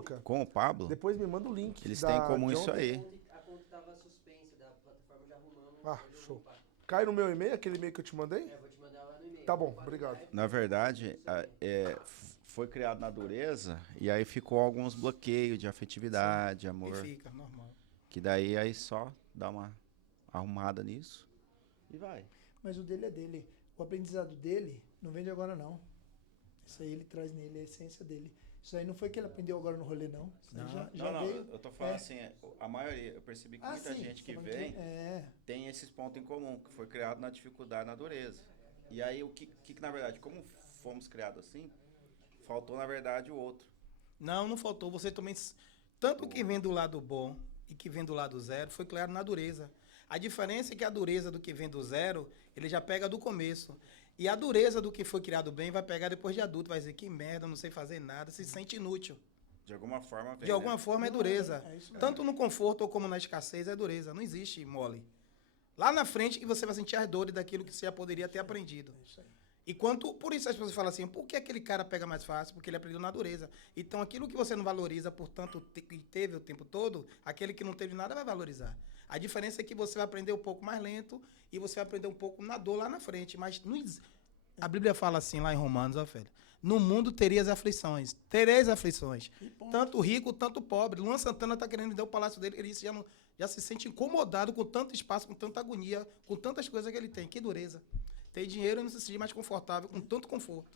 Luca? com o Pablo, Depois me manda o link. eles têm em comum de isso ontem. aí. A conta tava suspensa da plataforma, já arrumamos. Ah, hoje eu show. vou upar. Cai no meu e-mail, aquele e-mail que eu te mandei? É, eu vou te mandar lá no e-mail. Tá bom, Upar no obrigado. Drive. Na verdade, foi criado na dureza e aí ficou alguns bloqueios de afetividade, E amor. fica, normal. Que daí aí só dá uma arrumada nisso e vai. Mas o dele é dele. O aprendizado dele não vem de agora, não. Isso aí ele traz nele, a essência dele. Isso aí não foi que ele aprendeu agora no rolê, não. Isso aí já não, veio. eu tô falando É. assim, a maioria, eu percebi que muita sim, gente que falando vem É. tem esses pontos em comum, que foi criado na dificuldade, na dureza. E aí, o que na verdade, como fomos criados assim, faltou, na verdade, o outro. Não faltou. Você também. Tanto que vem do lado bom e que vem do lado zero foi criado na dureza. A diferença é que a dureza do que vem do zero, ele já pega do começo. E a dureza do que foi criado bem vai pegar depois de adulto. Vai dizer, que merda, não sei fazer nada, se sente inútil. De alguma forma vem, De alguma né? forma é Não, dureza. é isso mesmo. Tanto no conforto ou como na escassez é dureza. Não existe mole. Lá na frente que você vai sentir as dores daquilo que você já poderia ter aprendido. É isso aí. E por isso as pessoas falam assim, por que aquele cara pega mais fácil? Porque ele aprendeu na dureza. Então aquilo que você não valoriza por tanto que teve o tempo todo, aquele que não teve nada vai valorizar. A diferença é que você vai aprender um pouco mais lento e você vai aprender um pouco na dor lá na frente. Mas a Bíblia fala assim lá em Romanos, ó, velho. No mundo terias aflições. Tereis aflições. Tanto rico, tanto pobre. Luan Santana está querendo dar o palácio dele, ele já se sente incomodado com tanto espaço, com tanta agonia, com tantas coisas que ele tem. Que dureza. Tem dinheiro e não se sente mais confortável com tanto conforto.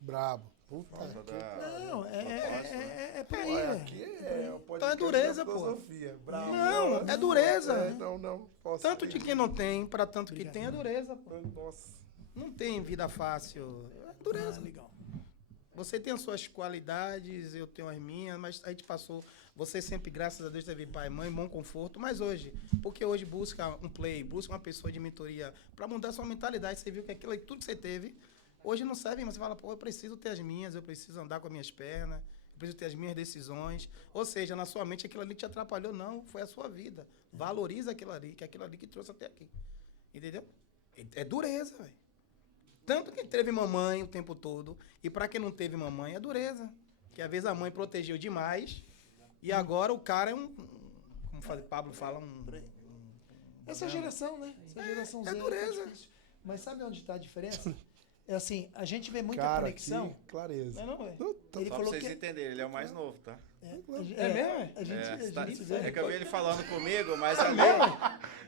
Brabo. Puta. Falta da- Não, é por aí, Olha, velho. aqui é o podcast Então é dureza, da pô. filosofia. Bravo. Não, é dureza. Não. Posso Tanto de ir. quem não tem, para tanto que Obrigado. tem, é dureza, pô. Nossa. Não tem vida fácil. É dureza. Legal. Você tem as suas qualidades, eu tenho as minhas, mas a gente passou. Você sempre, graças a Deus, teve pai, mãe, bom conforto. Mas hoje, porque hoje busca um play, busca uma pessoa de mentoria para mudar sua mentalidade. Você viu que aquilo, tudo que você teve, hoje não serve, mas você fala, pô, eu preciso ter as minhas, eu preciso andar com as minhas pernas, eu preciso ter as minhas decisões. Ou seja, na sua mente aquilo ali te atrapalhou, não, foi a sua vida. Valoriza aquilo ali, que é aquilo ali que trouxe até aqui. Entendeu? É dureza, velho. Tanto que teve mamãe o tempo todo, e para quem não teve mamãe, é dureza. Que às vezes a mãe protegeu demais, e agora o cara é como Pablo fala, Essa geração, né? Essa geração Z. dureza. Tá difícil. Mas sabe onde está a diferença? É assim, a gente vê muita Cara, conexão. que clareza. Não, velho. Ele Só pra falou vocês que entenderem, ele é o mais novo, tá? É mesmo, é? A gente, tá- vê. é que eu vi ele falando comigo, mas ali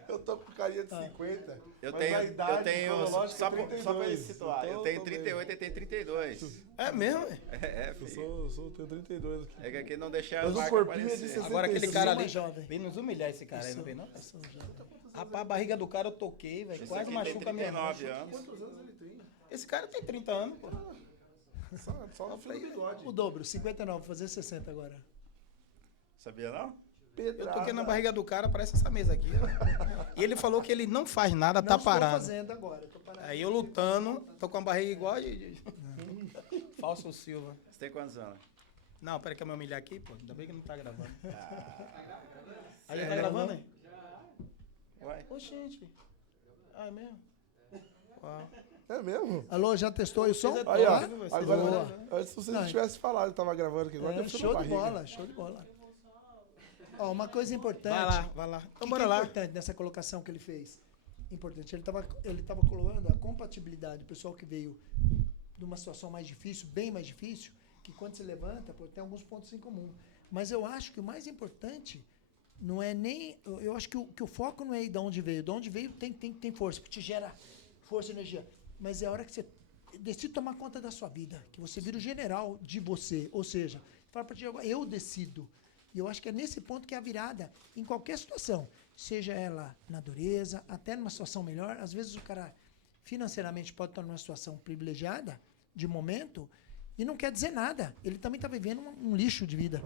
Eu tô com carinha de 50. eu mas tenho, a idade eu tenho cronológica só, é pra ele 32. situar, eu Tô tenho bem. 38 e tenho 32. É mesmo, velho. Eu tenho 32 aqui. É que aqui não deixar Mas as o marcas corpinho é de aparecer. 60. Agora aquele Eu cara sou ali, mais jovem. vem nos humilhar esse cara aí, não vem não? Eu sou jovem. Rapaz, a barriga do cara eu toquei, velho, Esse quase aqui tem machuca a minha mão. 39 anos. Quantos anos ele tem? Esse cara tem 30 anos, pô. Só no bigode. O dobro, 59, vou fazer 60 agora. Sabia não? Eu toquei na barriga do cara, parece essa mesa aqui. Ó. E ele falou que ele não faz nada, Não tá estou parado. fazendo agora, eu tô parado. Aí eu lutando, tô com a barriga igual de Falso Silva. Você tem quantos anos? Não, peraí que eu me humilhar aqui, pô. Ainda bem que não tá gravando. Aí já tá gravando, hein? Uai. Ô, gente. Ah, é mesmo? Uau. É mesmo? Alô, já testou aí o som? Vocês é Aí, ó. top, viu, velho? Agora, Boa. antes se você Não, não tivesse falado, eu tava gravando aqui agora, deve ser Show na de barriga. bola, show de bola. Ó, uma coisa importante. Vai lá. O Então que bora é lá. importante nessa colocação que ele fez? Importante. Ele tava colocando a compatibilidade, o pessoal que veio de uma situação mais difícil, bem mais difícil, que quando se levanta, pô, tem alguns pontos em comum. Mas eu acho que o mais importante não é nem... Eu acho que o foco não é ir de onde veio. De onde veio tem força, porque te gera força e energia. Mas é a hora que você decide tomar conta da sua vida, que você vira o general de você. Ou seja, fala a partir de agora, eu decido. E eu acho que é nesse ponto que é a virada em qualquer situação. Seja ela na dureza, até numa situação melhor. Às vezes o cara financeiramente pode estar numa situação privilegiada, de momento, e não quer dizer nada. Ele também está vivendo um lixo de vida.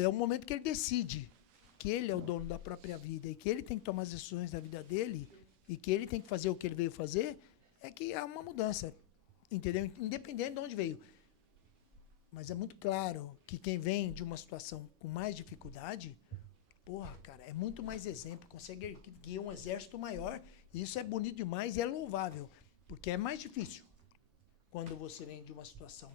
É o momento que ele decide que ele é o dono da própria vida e que ele tem que tomar as decisões da vida dele e que ele tem que fazer o que ele veio fazer, é que há uma mudança. Entendeu? Independente de onde veio. Mas é muito claro que quem vem de uma situação com mais dificuldade, porra, cara, é muito mais exemplo, consegue erguer um exército maior, e isso é bonito demais e é louvável, porque é mais difícil. quando você vem de uma situação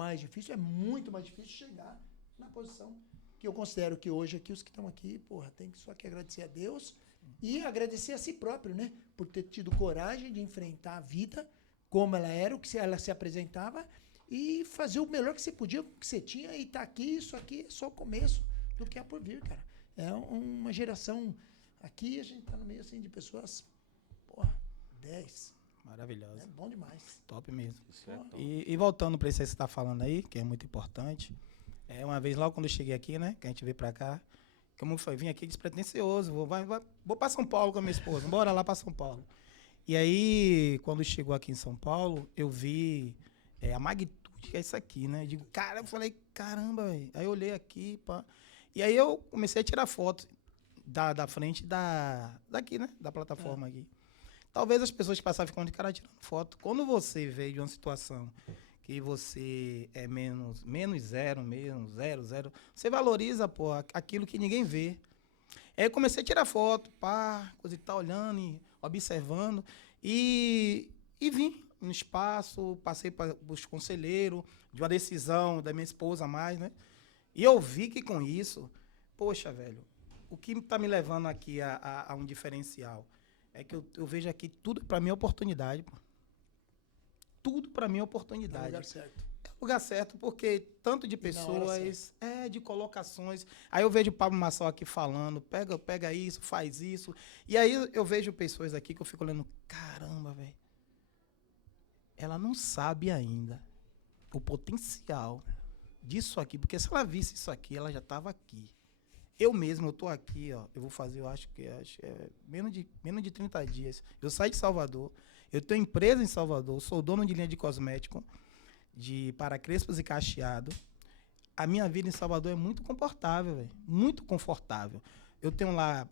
mais difícil, é muito mais difícil chegar na posição que eu considero que hoje aqui, os que estão aqui, porra, tem que só que agradecer a Deus e agradecer a si próprio, né? Por ter tido coragem de enfrentar a vida como ela era, o que ela se apresentava e fazer o melhor que você podia, o que você tinha e tá aqui, isso aqui é só o começo do que há por vir, cara. É uma geração, aqui a gente tá no meio assim de pessoas, porra, 10. Maravilhosa. É bom demais. Top mesmo. Isso é top. E voltando para isso aí que você está falando aí, que é muito importante, uma vez logo quando eu cheguei aqui, né, que a gente veio para cá, como foi, vim aqui despretensioso, vou para São Paulo com a minha esposa, bora lá para São Paulo. E aí, quando chegou aqui em São Paulo, eu vi a magnitude que é isso aqui, né, eu digo, cara, eu falei, caramba, véio. Aí eu olhei aqui, pá, e aí eu comecei a tirar foto da frente daqui, né, da plataforma aqui. Talvez as pessoas que passavam ficando de cara tirando foto. Quando você veio de uma situação que você é menos zero, você valoriza, pô, aquilo que ninguém vê. Aí eu comecei a tirar foto, pá, coisa e tal, olhando e observando. E vim no espaço, passei para os conselheiros, de uma decisão da minha esposa a mais, né? E eu vi que com isso, poxa, velho, o que está me levando aqui a um diferencial? É que eu vejo aqui tudo para mim é oportunidade, pô. Tudo para mim é É o oportunidade. lugar certo. É o lugar certo, porque tanto de E na hora pessoas, de colocações. Aí eu vejo o Pablo Massal aqui falando, pega isso, faz isso. E aí eu vejo pessoas aqui que eu fico olhando, caramba, velho. Ela não sabe ainda o potencial disso aqui, porque se ela visse isso aqui, ela já estava aqui. Eu mesmo, eu tô aqui, ó, eu vou fazer, eu acho que é menos de 30 dias. Eu saí de Salvador, eu tenho empresa em Salvador, sou dono de linha de cosmético, para crespos e cacheado. A minha vida em Salvador é muito confortável, velho, muito confortável. Eu tenho lá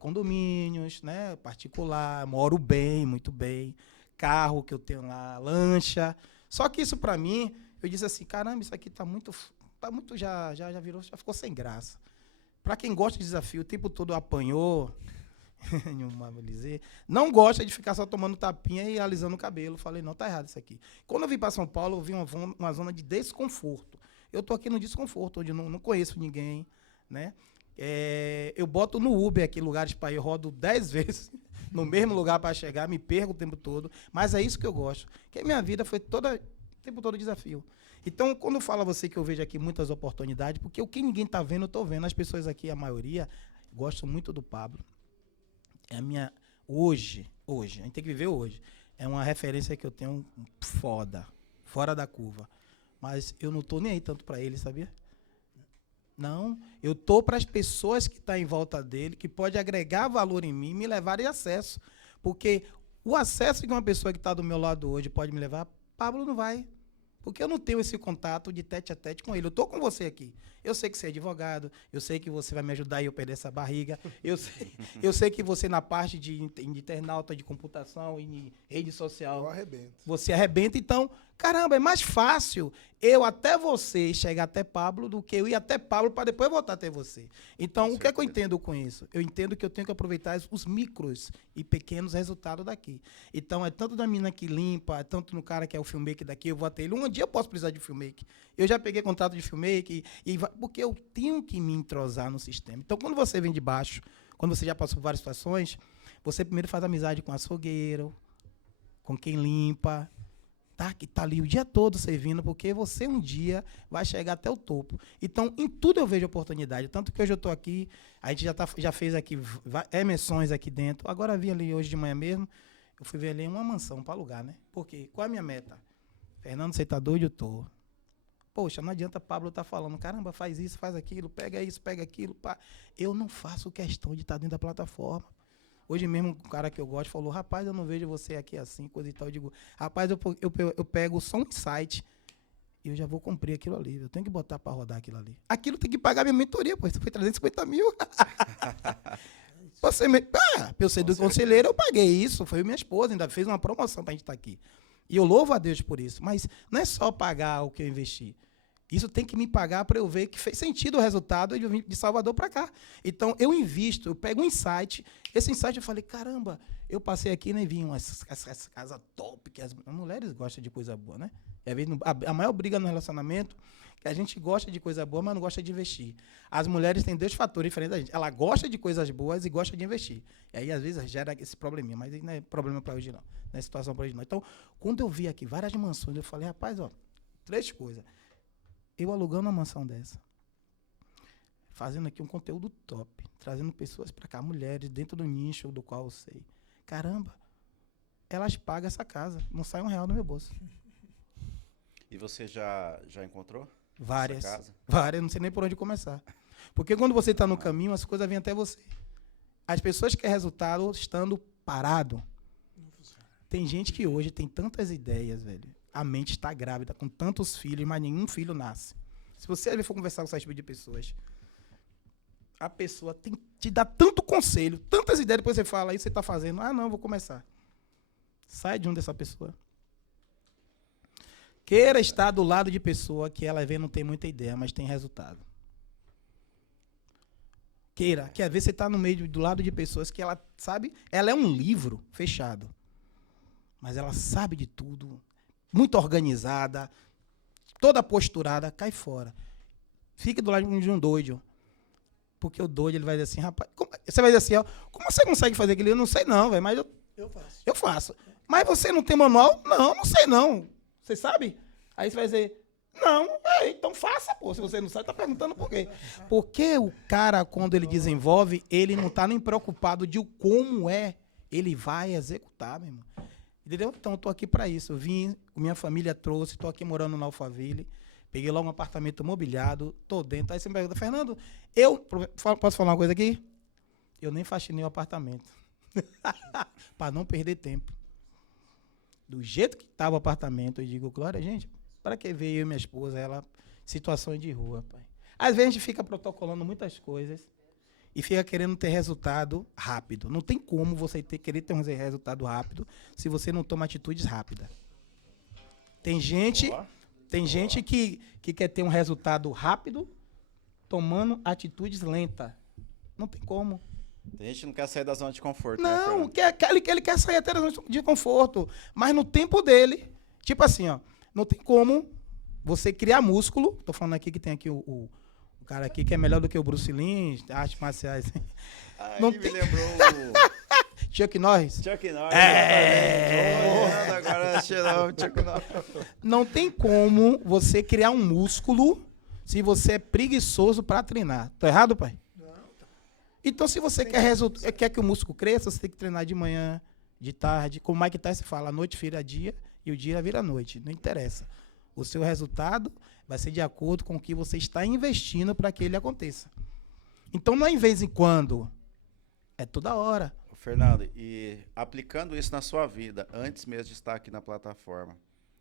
condomínios, né, particular, moro bem, muito bem, carro que eu tenho lá, lancha. Só que isso para mim, eu disse assim, caramba, isso aqui tá muito já virou, já ficou sem graça. Para quem gosta de desafio, o tempo todo apanhou, não gosta de ficar só tomando tapinha e alisando o cabelo. Falei, não, tá errado isso aqui. Quando eu vim para São Paulo, eu vi uma zona de desconforto. Eu tô aqui no desconforto, onde eu não conheço ninguém, né? Eu boto no Uber aqui lugares para ir, rodo 10 vezes no mesmo lugar para chegar, me perco o tempo todo, mas é isso que eu gosto. Porque a minha vida foi o tempo todo desafio. Então, quando eu falo a você que eu vejo aqui muitas oportunidades, porque o que ninguém está vendo, eu estou vendo. As pessoas aqui, a maioria, gostam muito do Pablo. É a minha... Hoje, a gente tem que viver hoje. É uma referência que eu tenho fora da curva. Mas eu não estou nem aí tanto para ele, sabia? Não, eu estou para as pessoas que estão em volta dele, que pode agregar valor em mim e me levarem acesso. Porque o acesso que uma pessoa que está do meu lado hoje pode me levar, Pablo não vai. Porque eu não tenho esse contato de tete a tete com ele. Eu estou com você aqui. Eu sei que você é advogado, eu sei que você vai me ajudar a eu perder essa barriga, eu sei que você na parte de internauta, de computação e de rede social, Eu arrebento. você arrebenta. Então, caramba, é mais fácil eu até você chegar até Pablo do que eu ir até Pablo para depois voltar até você. Então, o que é que eu entendo com isso? Eu entendo que eu tenho que aproveitar os micros e pequenos resultados daqui. Então, é tanto da mina que limpa, é tanto no cara que é o filmmaker daqui, eu vou até ele. Um dia eu posso precisar de filmmaker. Eu já peguei contrato de filmmaker, porque eu tenho que me entrosar no sistema. Então, quando você vem de baixo, quando você já passou por várias situações, você primeiro faz amizade com açougueiro, com quem limpa, tá? Que tá ali o dia todo servindo, porque você um dia vai chegar até o topo. Então, em tudo eu vejo oportunidade. Tanto que hoje eu estou aqui, a gente já fez aqui emissões aqui dentro. Agora vim ali hoje de manhã mesmo, eu fui ver ali uma mansão para alugar, né? Porque qual é a minha meta? Fernando, você tá doido? Eu tô. Poxa, não adianta Pablo tá falando, caramba, faz isso, faz aquilo, pega isso, pega aquilo. Pá. Eu não faço questão de estar dentro da plataforma. Hoje mesmo, um cara que eu gosto falou, rapaz, eu não vejo você aqui assim, coisa e tal. Eu digo, rapaz, eu pego só um insight e eu já vou cumprir aquilo ali. Eu tenho que botar para rodar aquilo ali. Aquilo tem que pagar minha mentoria, pô. Isso foi 350 mil. Eu sei do conselheiro, eu paguei isso. Foi minha esposa, ainda fez uma promoção para a gente estar aqui. E eu louvo a Deus por isso. Mas não é só pagar o que eu investi. Isso tem que me pagar para eu ver que fez sentido o resultado de eu vir de Salvador para cá. Então, eu invisto, eu pego um insight. Esse insight eu falei, caramba, eu passei aqui e vi essa casa top, que as mulheres gostam de coisa boa, né? E, às vezes, a maior briga no relacionamento é que a gente gosta de coisa boa, mas não gosta de investir. As mulheres têm 2 fatores diferentes da gente. Ela gosta de coisas boas e gosta de investir. E aí, às vezes, gera esse probleminha. Mas não é problema para hoje, não. Não é situação para hoje, não. Então, quando eu vi aqui várias mansões, eu falei, rapaz, ó, 3 coisas. Eu alugando uma mansão dessa, fazendo aqui um conteúdo top, trazendo pessoas para cá, mulheres, dentro do nicho do qual eu sei. Caramba, elas pagam essa casa, não sai R$1 do meu bolso. E você já encontrou? Várias, essa casa? várias, não sei nem por onde começar. Porque quando você está no caminho, as coisas vêm até você. As pessoas querem resultado estando parado. Tem gente que hoje tem tantas ideias, velho. A mente está grávida, com tantos filhos, mas nenhum filho nasce. Se você for conversar com esse tipo de pessoas, a pessoa te dá tanto conselho, tantas ideias, depois você fala, aí você está fazendo, não, vou começar. Sai de um dessa pessoa. Queira estar do lado de pessoa que ela vê não tem muita ideia, mas tem resultado. Queira, que às vezes você está no meio do lado de pessoas que ela sabe, ela é um livro fechado, mas ela sabe de tudo, muito organizada, toda posturada, cai fora. Fica do lado de um doido. Porque o doido, ele vai dizer assim, rapaz, você vai dizer assim, ó, como você consegue fazer aquilo? Eu não sei não, velho, mas eu faço. Mas você não tem manual? Não sei não. Você sabe? Aí você vai dizer, não, então faça, pô. Se você não sabe, tá perguntando por quê. Porque o cara, quando ele desenvolve, ele não tá nem preocupado de como ele vai executar, meu irmão. Entendeu? Então, eu tô aqui para isso. Eu vim, minha família trouxe, tô aqui morando na Alphaville, peguei lá um apartamento mobiliado, tô dentro. Aí você me pergunta, Fernando, posso falar uma coisa aqui? Eu nem faxinei o apartamento. Para não perder tempo. Do jeito que estava o apartamento, eu digo, Glória, gente, para que veio eu e minha esposa, ela, situações de rua, pai. Às vezes a gente fica protocolando muitas coisas e fica querendo ter resultado rápido. Não tem como você querer ter um resultado rápido se você não toma atitudes rápidas. Tem gente que quer ter um resultado rápido tomando atitudes lentas. Não tem como. Tem gente que não quer sair da zona de conforto. Não, né, ele quer sair até da zona de conforto, mas no tempo dele. Tipo assim, ó, não tem como você criar músculo. Tô falando aqui que tem aqui o cara aqui que é melhor do que o Bruce Lee, artes marciais. Não me tem... lembrou Chuck Norris. Chuck Norris. Agora Chuck Norris. Não tem como você criar um músculo se você é preguiçoso para treinar. Tô errado, pai? Não. Então, se você quer que o músculo cresça, você tem que treinar de manhã, de tarde. Como o Mike Tyson fala, a noite vira dia e o dia vira noite. Não interessa. O seu resultado vai ser de acordo com o que você está investindo para que ele aconteça. Então, não é em vez em quando, é toda hora. Fernando, e aplicando isso na sua vida, antes mesmo de estar aqui na plataforma,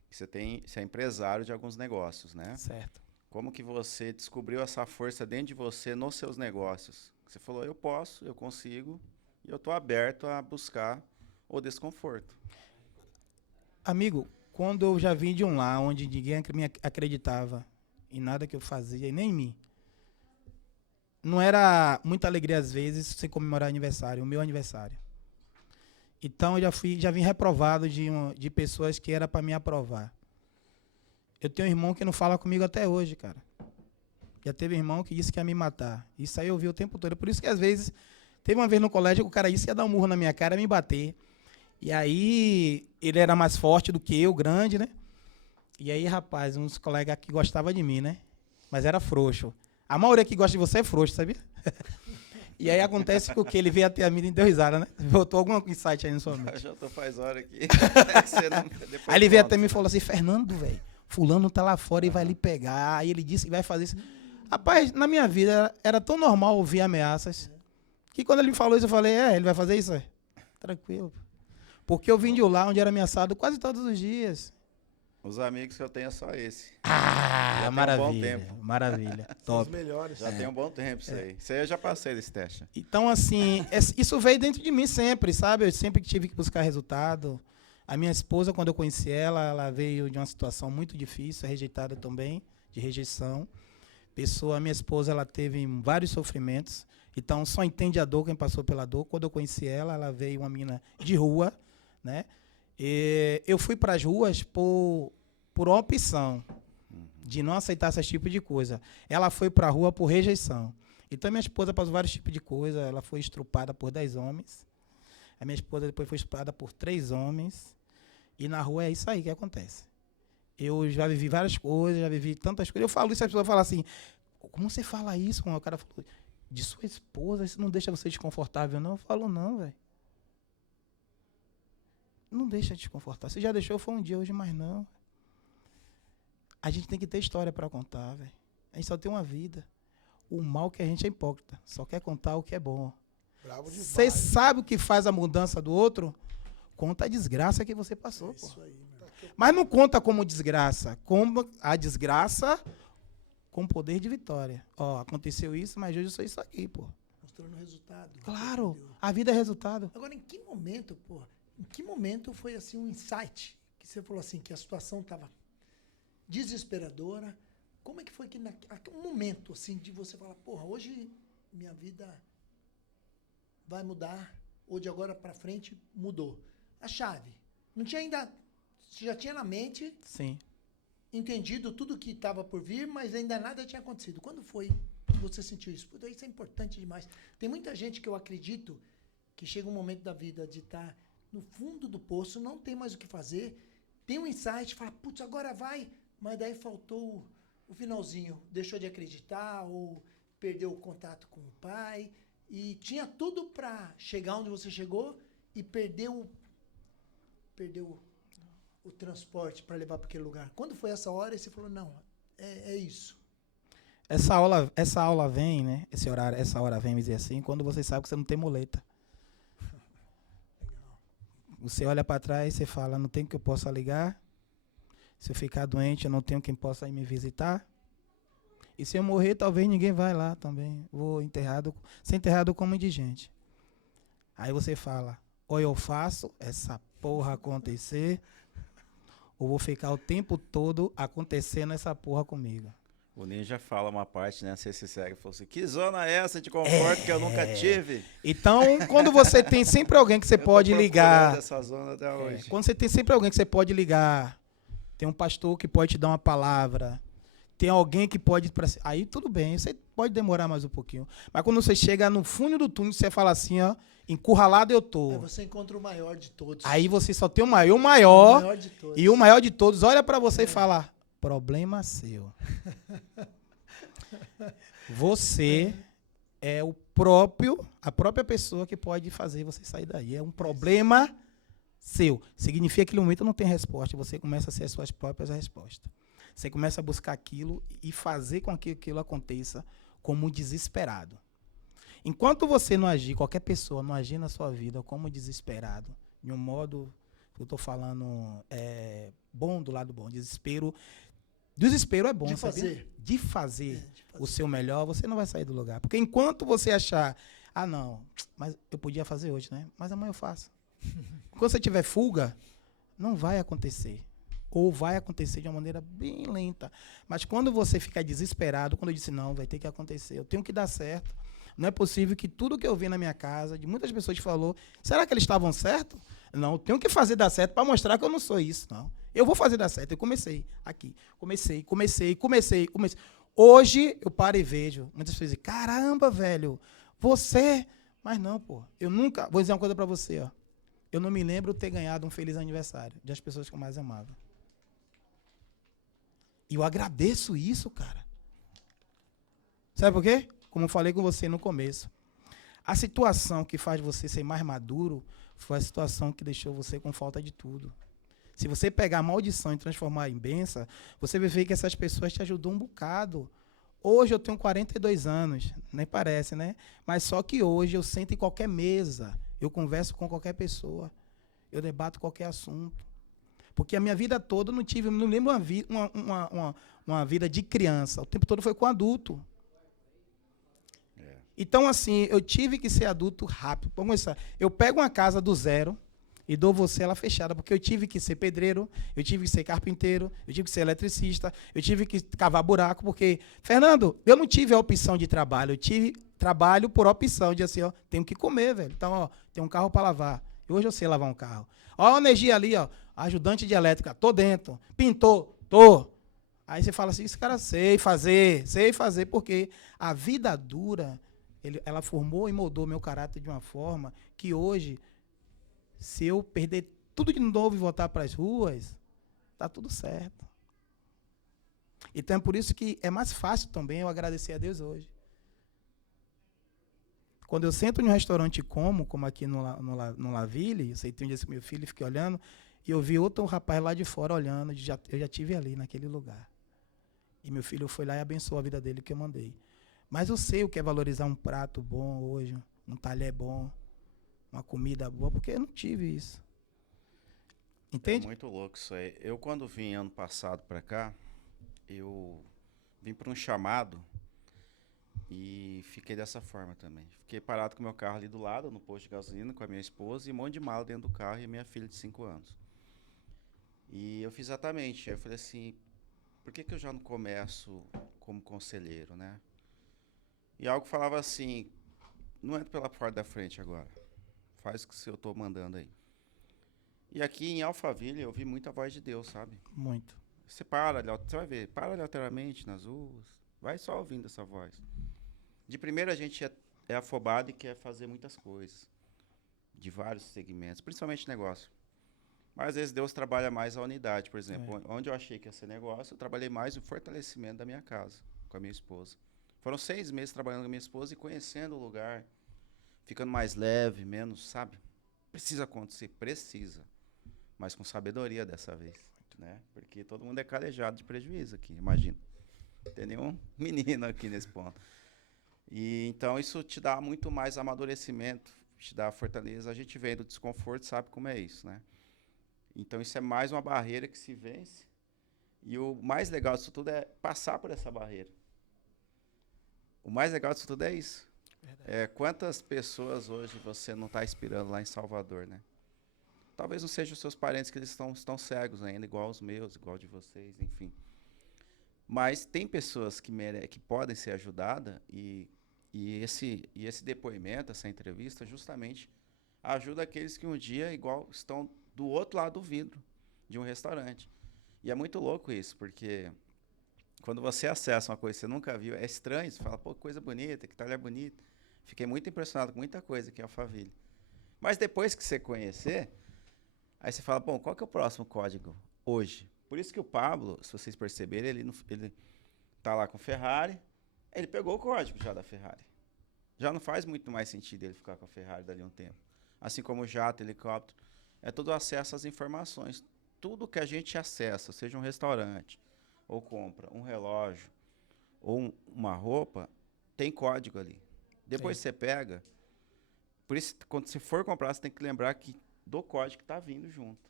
você é empresário de alguns negócios, né? Certo. Como que você descobriu essa força dentro de você nos seus negócios? Você falou, eu posso, eu consigo, e eu estou aberto a buscar o desconforto. Amigo, quando eu já vim de um lar onde ninguém me acreditava em nada que eu fazia, e nem em mim, não era muita alegria às vezes sem comemorar aniversário, o meu aniversário. Então eu já vim reprovado de pessoas que era para me aprovar. Eu tenho um irmão que não fala comigo até hoje, cara. Já teve irmão que disse que ia me matar. Isso aí eu vi o tempo todo. Por isso que às vezes, teve uma vez no colégio que o cara disse que ia dar um murro na minha cara e me bater. E aí, ele era mais forte do que eu, grande, né? E aí, rapaz, uns colegas que gostavam de mim, né? Mas era frouxo. A maioria que gosta de você é frouxo, sabia? E aí acontece que o que ele veio até a mim e deu risada, né? Botou algum insight aí na sua mente. Eu já tô faz hora aqui. Aí ele veio até mim e falou assim, Fernando, velho, fulano tá lá fora e vai lhe pegar. Aí ele disse que vai fazer isso. Rapaz, na minha vida era tão normal ouvir ameaças que quando ele me falou isso, eu falei, ele vai fazer isso? Tranquilo. Porque eu vim de lá onde era ameaçado quase todos os dias. Os amigos que eu tenho é só esse. Ah, maravilha. Um bom tempo. Maravilha. São os Top. melhores. Já tem um bom tempo isso aí. Isso aí eu já passei desse teste. Então, assim, isso veio dentro de mim sempre, sabe? Eu sempre tive que buscar resultado. A minha esposa, quando eu conheci ela veio de uma situação muito difícil, rejeitada também, de rejeição. A minha esposa, ela teve vários sofrimentos. Então, só entende a dor quem passou pela dor. Quando eu conheci ela, ela veio uma menina de rua, né? E eu fui para as ruas por uma opção de não aceitar esse tipo de coisa. Ela foi para a rua por rejeição. Então, minha esposa passou vários tipos de coisa. Ela foi estrupada por 10 homens. A minha esposa depois foi estuprada por 3 homens. E na rua é isso aí que acontece. Eu já vivi várias coisas, já vivi tantas coisas. Eu falo isso, a pessoa fala assim, como você fala isso? Como o cara falou, de sua esposa, isso não deixa você desconfortável, não? Eu falo, não, velho. Não deixa desconfortável. Você já deixou, foi um dia, hoje mais não. A gente tem que ter história para contar, velho. A gente só tem uma vida. O mal que a gente é hipócrita. Só quer contar o que é bom. Você sabe o que faz a mudança do outro? Conta a desgraça que você passou, pô. Isso aí, mano. Mas não conta como desgraça. Como a desgraça com poder de vitória. Ó, aconteceu isso, mas hoje eu sou isso aqui, pô. Mostrando o resultado. Claro, Entendeu? a vida é resultado. Agora, em que momento foi assim um insight que você falou assim que a situação estava desesperadora? Como é que foi que um momento assim de você falar, porra, hoje minha vida vai mudar, ou de agora para frente mudou? A chave. Não tinha ainda, você já tinha na mente, Sim. entendido tudo que estava por vir, mas ainda nada tinha acontecido. Quando foi que você sentiu isso? Puta, isso é importante demais. Tem muita gente que eu acredito que chega um momento da vida de estar no fundo do poço, não tem mais o que fazer, tem um insight, fala, putz, agora vai, mas daí faltou o finalzinho, deixou de acreditar ou perdeu o contato com o pai e tinha tudo para chegar onde você chegou e perdeu o transporte para levar para aquele lugar. Quando foi essa hora, você falou, não, é isso. Essa aula vem, né? Essa hora vem, me dizer assim, quando você sabe que você não tem muleta. Legal. Você olha para trás e você fala, não tem que eu possa ligar. Se eu ficar doente, eu não tenho quem possa ir me visitar. E se eu morrer, talvez ninguém vai lá também. Vou ser enterrado como indigente. Aí você fala, ou eu faço essa porra acontecer, ou vou ficar o tempo todo acontecendo essa porra comigo. O Ninja fala uma parte, né? Não sei se segue, falou assim, que zona é essa de conforto que eu nunca tive? Então, quando você tem sempre alguém que você pode ligar. Essa zona até hoje. Quando você tem sempre alguém que você pode ligar, tem um pastor que pode te dar uma palavra, tem alguém que pode... Aí tudo bem, você pode demorar mais um pouquinho. Mas quando você chega no fundo do túnel, você fala assim, ó, encurralado eu tô. Aí você encontra o maior de todos. Aí você só tem o maior o maior de todos. e o maior de todos olha pra você e fala, problema seu. Você é a própria pessoa que pode fazer você sair daí. É um problema seu. Significa que naquele momento não tem resposta. Você começa a ser as suas próprias respostas. Você começa a buscar aquilo e fazer com que aquilo aconteça como desesperado. Enquanto você não agir, qualquer pessoa não agir na sua vida como desesperado, de um modo, eu estou falando, bom do lado bom, desespero é bom, De sabia? fazer. De fazer De fazer. o seu melhor, você não vai sair do lugar. Porque enquanto você achar, não, mas eu podia fazer hoje, né? Mas amanhã eu faço. Quando você tiver fuga, não vai acontecer. Ou vai acontecer de uma maneira bem lenta. Mas quando você ficar desesperado, quando eu disse, não, vai ter que acontecer, eu tenho que dar certo. Não é possível que tudo que eu vi na minha casa, de muitas pessoas que falou, será que eles estavam certos? Não, eu tenho que fazer dar certo para mostrar que eu não sou isso, não. Eu vou fazer dar certo. Eu comecei aqui. Comecei. Hoje eu paro e vejo. Muitas pessoas dizem, caramba, velho, você... Mas não, pô. Eu nunca... Vou dizer uma coisa para você, ó. Eu não me lembro de ter ganhado um feliz aniversário das pessoas que eu mais amava. E eu agradeço isso, cara. Sabe por quê? Como eu falei com você no começo. A situação que faz você ser mais maduro foi a situação que deixou você com falta de tudo. Se você pegar a maldição e transformar em bênção, você vai ver que essas pessoas te ajudam um bocado. Hoje eu tenho 42 anos, nem parece, né? Mas só que hoje eu sento em qualquer mesa, eu converso com qualquer pessoa, eu debato qualquer assunto. Porque a minha vida toda eu não lembro uma vida de criança, o tempo todo foi com adulto. Então, assim, eu tive que ser adulto rápido. Eu pego uma casa do zero, e dou você ela fechada, porque eu tive que ser pedreiro, eu tive que ser carpinteiro, eu tive que ser eletricista, eu tive que cavar buraco, porque, Fernando, eu não tive a opção de trabalho, eu tive trabalho por opção, de assim, ó, tenho que comer, velho. Então, ó, tem um carro para lavar. E hoje eu sei lavar um carro. Ó a energia ali, ó, ajudante de elétrica, tô dentro. Pintor, tô. Aí você fala assim, esse cara sei fazer, porque a vida dura, ela formou e moldou meu caráter de uma forma que hoje, se eu perder tudo de novo e voltar para as ruas, tá tudo certo. Então é por isso que é mais fácil também eu agradecer a Deus hoje. Quando eu sento em um restaurante e como aqui no Laville, eu sentei um dia com meu filho e fiquei olhando, e eu vi outro rapaz lá de fora olhando, eu já estive ali naquele lugar. E meu filho foi lá e abençoou a vida dele que eu mandei. Mas eu sei o que é valorizar um prato bom hoje, um talher bom, uma comida boa, porque eu não tive isso. Entende? É muito louco isso aí. Eu, quando vim ano passado para cá, eu vim para um chamado e fiquei dessa forma também. Fiquei parado com o meu carro ali do lado, no posto de gasolina, com a minha esposa e um monte de mala dentro do carro e minha filha de 5 anos. E eu fiz exatamente. Aí eu falei assim, por que eu já não começo como conselheiro, né? E algo falava assim, não entra pela porta da frente agora. Faz o que eu estou mandando aí. E aqui em Alphaville eu vi muita voz de Deus, sabe? Muito. Você para, você vai ver, para aleatoriamente nas ruas, vai só ouvindo essa voz. De primeira a gente é afobado e quer fazer muitas coisas, de vários segmentos, principalmente negócio. Mas às vezes Deus trabalha mais a unidade, por exemplo. Onde eu achei que ia ser negócio, eu trabalhei mais o fortalecimento da minha casa, com a minha esposa. Foram 6 meses trabalhando com a minha esposa e conhecendo o lugar, ficando mais leve, menos, sabe? Precisa acontecer, precisa. Mas com sabedoria dessa vez, né? Porque todo mundo é calejado de prejuízo aqui, imagina. Não tem nenhum menino aqui nesse ponto. E então isso te dá muito mais amadurecimento, te dá fortaleza. A gente vem do desconforto, sabe como é isso, né? Então isso é mais uma barreira que se vence. E o mais legal disso tudo é passar por essa barreira. O mais legal disso tudo é isso. Quantas pessoas hoje você não está inspirando lá em Salvador, né? Talvez não sejam os seus parentes que eles estão cegos ainda, igual os meus, igual de vocês, enfim. Mas tem pessoas que podem ser ajudadas e esse depoimento, essa entrevista, justamente ajuda aqueles que um dia igual estão do outro lado do vidro de um restaurante. E é muito louco isso, porque quando você acessa uma coisa que você nunca viu, é estranho, você fala, pô, coisa bonita, que talher bonito. Fiquei muito impressionado com muita coisa aqui em Alphaville. Mas depois que você conhecer, aí você fala, bom, qual que é o próximo código hoje? Por isso que o Pablo, se vocês perceberem, ele tá lá com Ferrari, ele pegou o código já da Ferrari. Já não faz muito mais sentido ele ficar com a Ferrari dali a um tempo. Assim como o jato, helicóptero, é tudo acesso às informações. Tudo que a gente acessa, seja um restaurante, ou compra um relógio, ou uma roupa, tem código ali. Depois você pega, por isso, quando você for comprar, você tem que lembrar que do código que está vindo junto.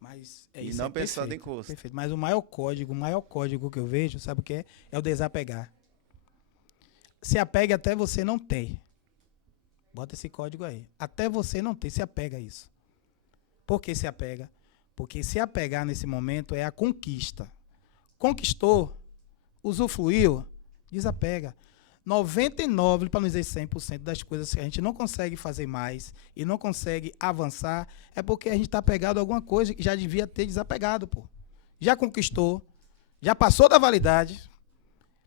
Mas e não pensando em custo. Perfeito. Mas o maior código que eu vejo, sabe o que é? É o desapegar. Se apegue até você não ter. Bota esse código aí. Até você não ter, se apega a isso. Por que se apega? Porque se apegar nesse momento é a conquista. Conquistou, usufruiu, desapega. 99%, para não dizer 100% das coisas que a gente não consegue fazer mais e não consegue avançar, é porque a gente está apegado a alguma coisa que já devia ter desapegado, pô. Já conquistou, já passou da validade,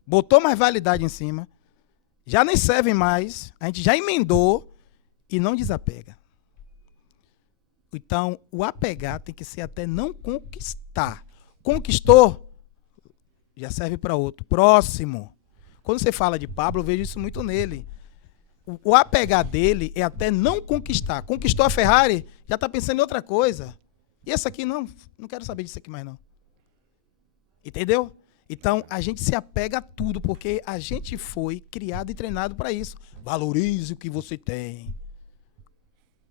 botou mais validade em cima, já nem serve mais, a gente já emendou e não desapega. Então, o apegar tem que ser até não conquistar. Conquistou, já serve para outro. Próximo. Quando você fala de Pablo, eu vejo isso muito nele. O apegar dele é até não conquistar. Conquistou a Ferrari, já está pensando em outra coisa. E essa aqui, não quero saber disso aqui mais não. Entendeu? Então, a gente se apega a tudo, porque a gente foi criado e treinado para isso. Valorize o que você tem.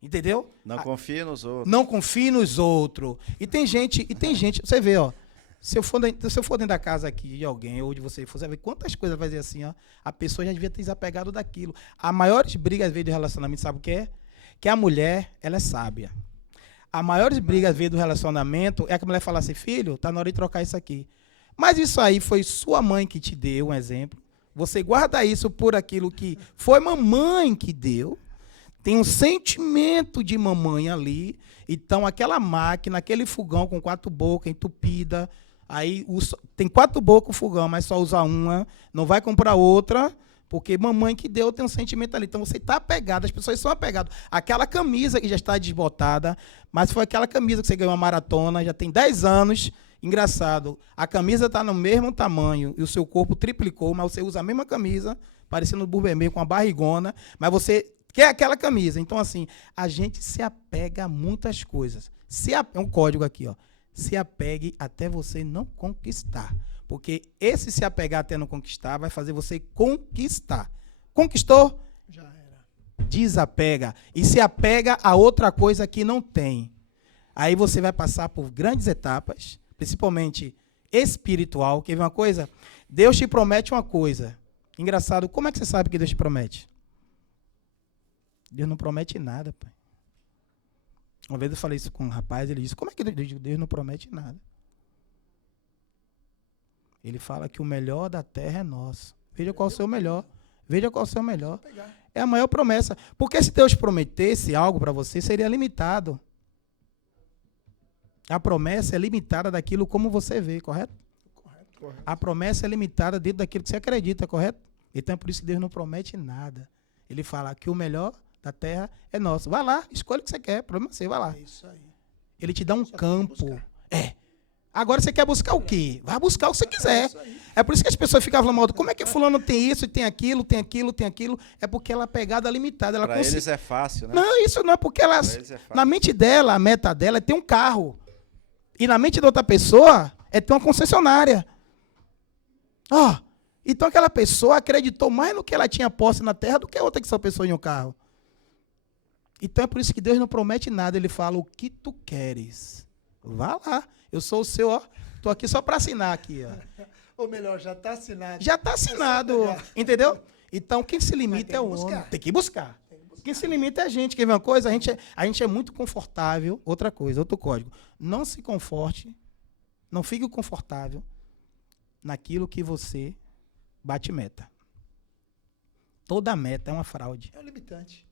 Entendeu? Não confie nos outros. Não confie nos outros. E tem gente, você vê, ó. Se eu for dentro da casa aqui de alguém, ou de você for, você vai ver quantas coisas vai dizer assim, ó. A pessoa já devia ter desapegado daquilo. A maiores brigas, às vezes, de relacionamento, sabe o que é? Que a mulher, ela é sábia. A maior briga, às vezes, do relacionamento é que a mulher fala assim, filho, tá na hora de trocar isso aqui. Mas isso aí foi sua mãe que te deu um exemplo. Você guarda isso por aquilo que foi mamãe que deu. Tem um sentimento de mamãe ali. Então, aquela máquina, aquele fogão com 4 bocas, entupida. Aí tem 4 bocas o fogão, mas só usa uma. Não vai comprar outra, porque mamãe que deu tem um sentimento ali. Então, você está apegado, as pessoas são apegadas. Aquela camisa que já está desbotada, mas foi aquela camisa que você ganhou uma maratona, já tem 10 anos. Engraçado, a camisa está no mesmo tamanho e o seu corpo triplicou, mas você usa a mesma camisa, parecendo um burro com uma barrigona, mas você quer aquela camisa. Então, assim, a gente se apega a muitas coisas. É um código aqui, ó. Se apegue até você não conquistar. Porque esse se apegar até não conquistar vai fazer você conquistar. Conquistou? Já era. Desapega. E se apega a outra coisa que não tem. Aí você vai passar por grandes etapas, principalmente espiritual. Quer ver uma coisa? Deus te promete uma coisa. Engraçado, como é que você sabe que Deus te promete? Deus não promete nada, pai. Uma vez eu falei isso com um rapaz, ele disse, como é que Deus não promete nada? Ele fala que o melhor da terra é nosso. Veja qual é o seu melhor. Veja qual é o seu melhor. É a maior promessa. Porque se Deus prometesse algo para você, seria limitado. A promessa é limitada daquilo como você vê, correto? Correto. A promessa é limitada dentro daquilo que você acredita, correto? Então é por isso que Deus não promete nada. Ele fala que o melhor da terra é nosso. Vai lá, escolhe o que você quer, problema seu, vai lá. É isso aí. Ele te dá um Só tem que campo. buscar. Agora você quer buscar o quê? Vai buscar o que você quiser. É por isso que as pessoas ficam falando mal. Como é que fulano tem isso, tem aquilo, tem aquilo, tem aquilo? É porque ela é pegada limitada. Para eles é fácil, né? Não, isso não é porque ela... Pra eles é fácil. Na mente dela, a meta dela é ter um carro. E na mente da outra pessoa é ter uma concessionária. Então aquela pessoa acreditou mais no que ela tinha posse na terra do que a outra que só pensou em um carro. Então é por isso que Deus não promete nada. Ele fala o que tu queres. Vá lá. Eu sou o seu, ó. Tô aqui só para assinar aqui, ó. Ou melhor, já está assinado. Já está assinado. Entendeu? Então quem se limita é o homem. buscar. Tem que buscar. Quem se limita é a gente. Quer ver uma coisa? A gente é muito confortável. Outra coisa, outro código. Não se conforte, não fique confortável naquilo que você bate meta. Toda meta é uma fraude. É um limitante.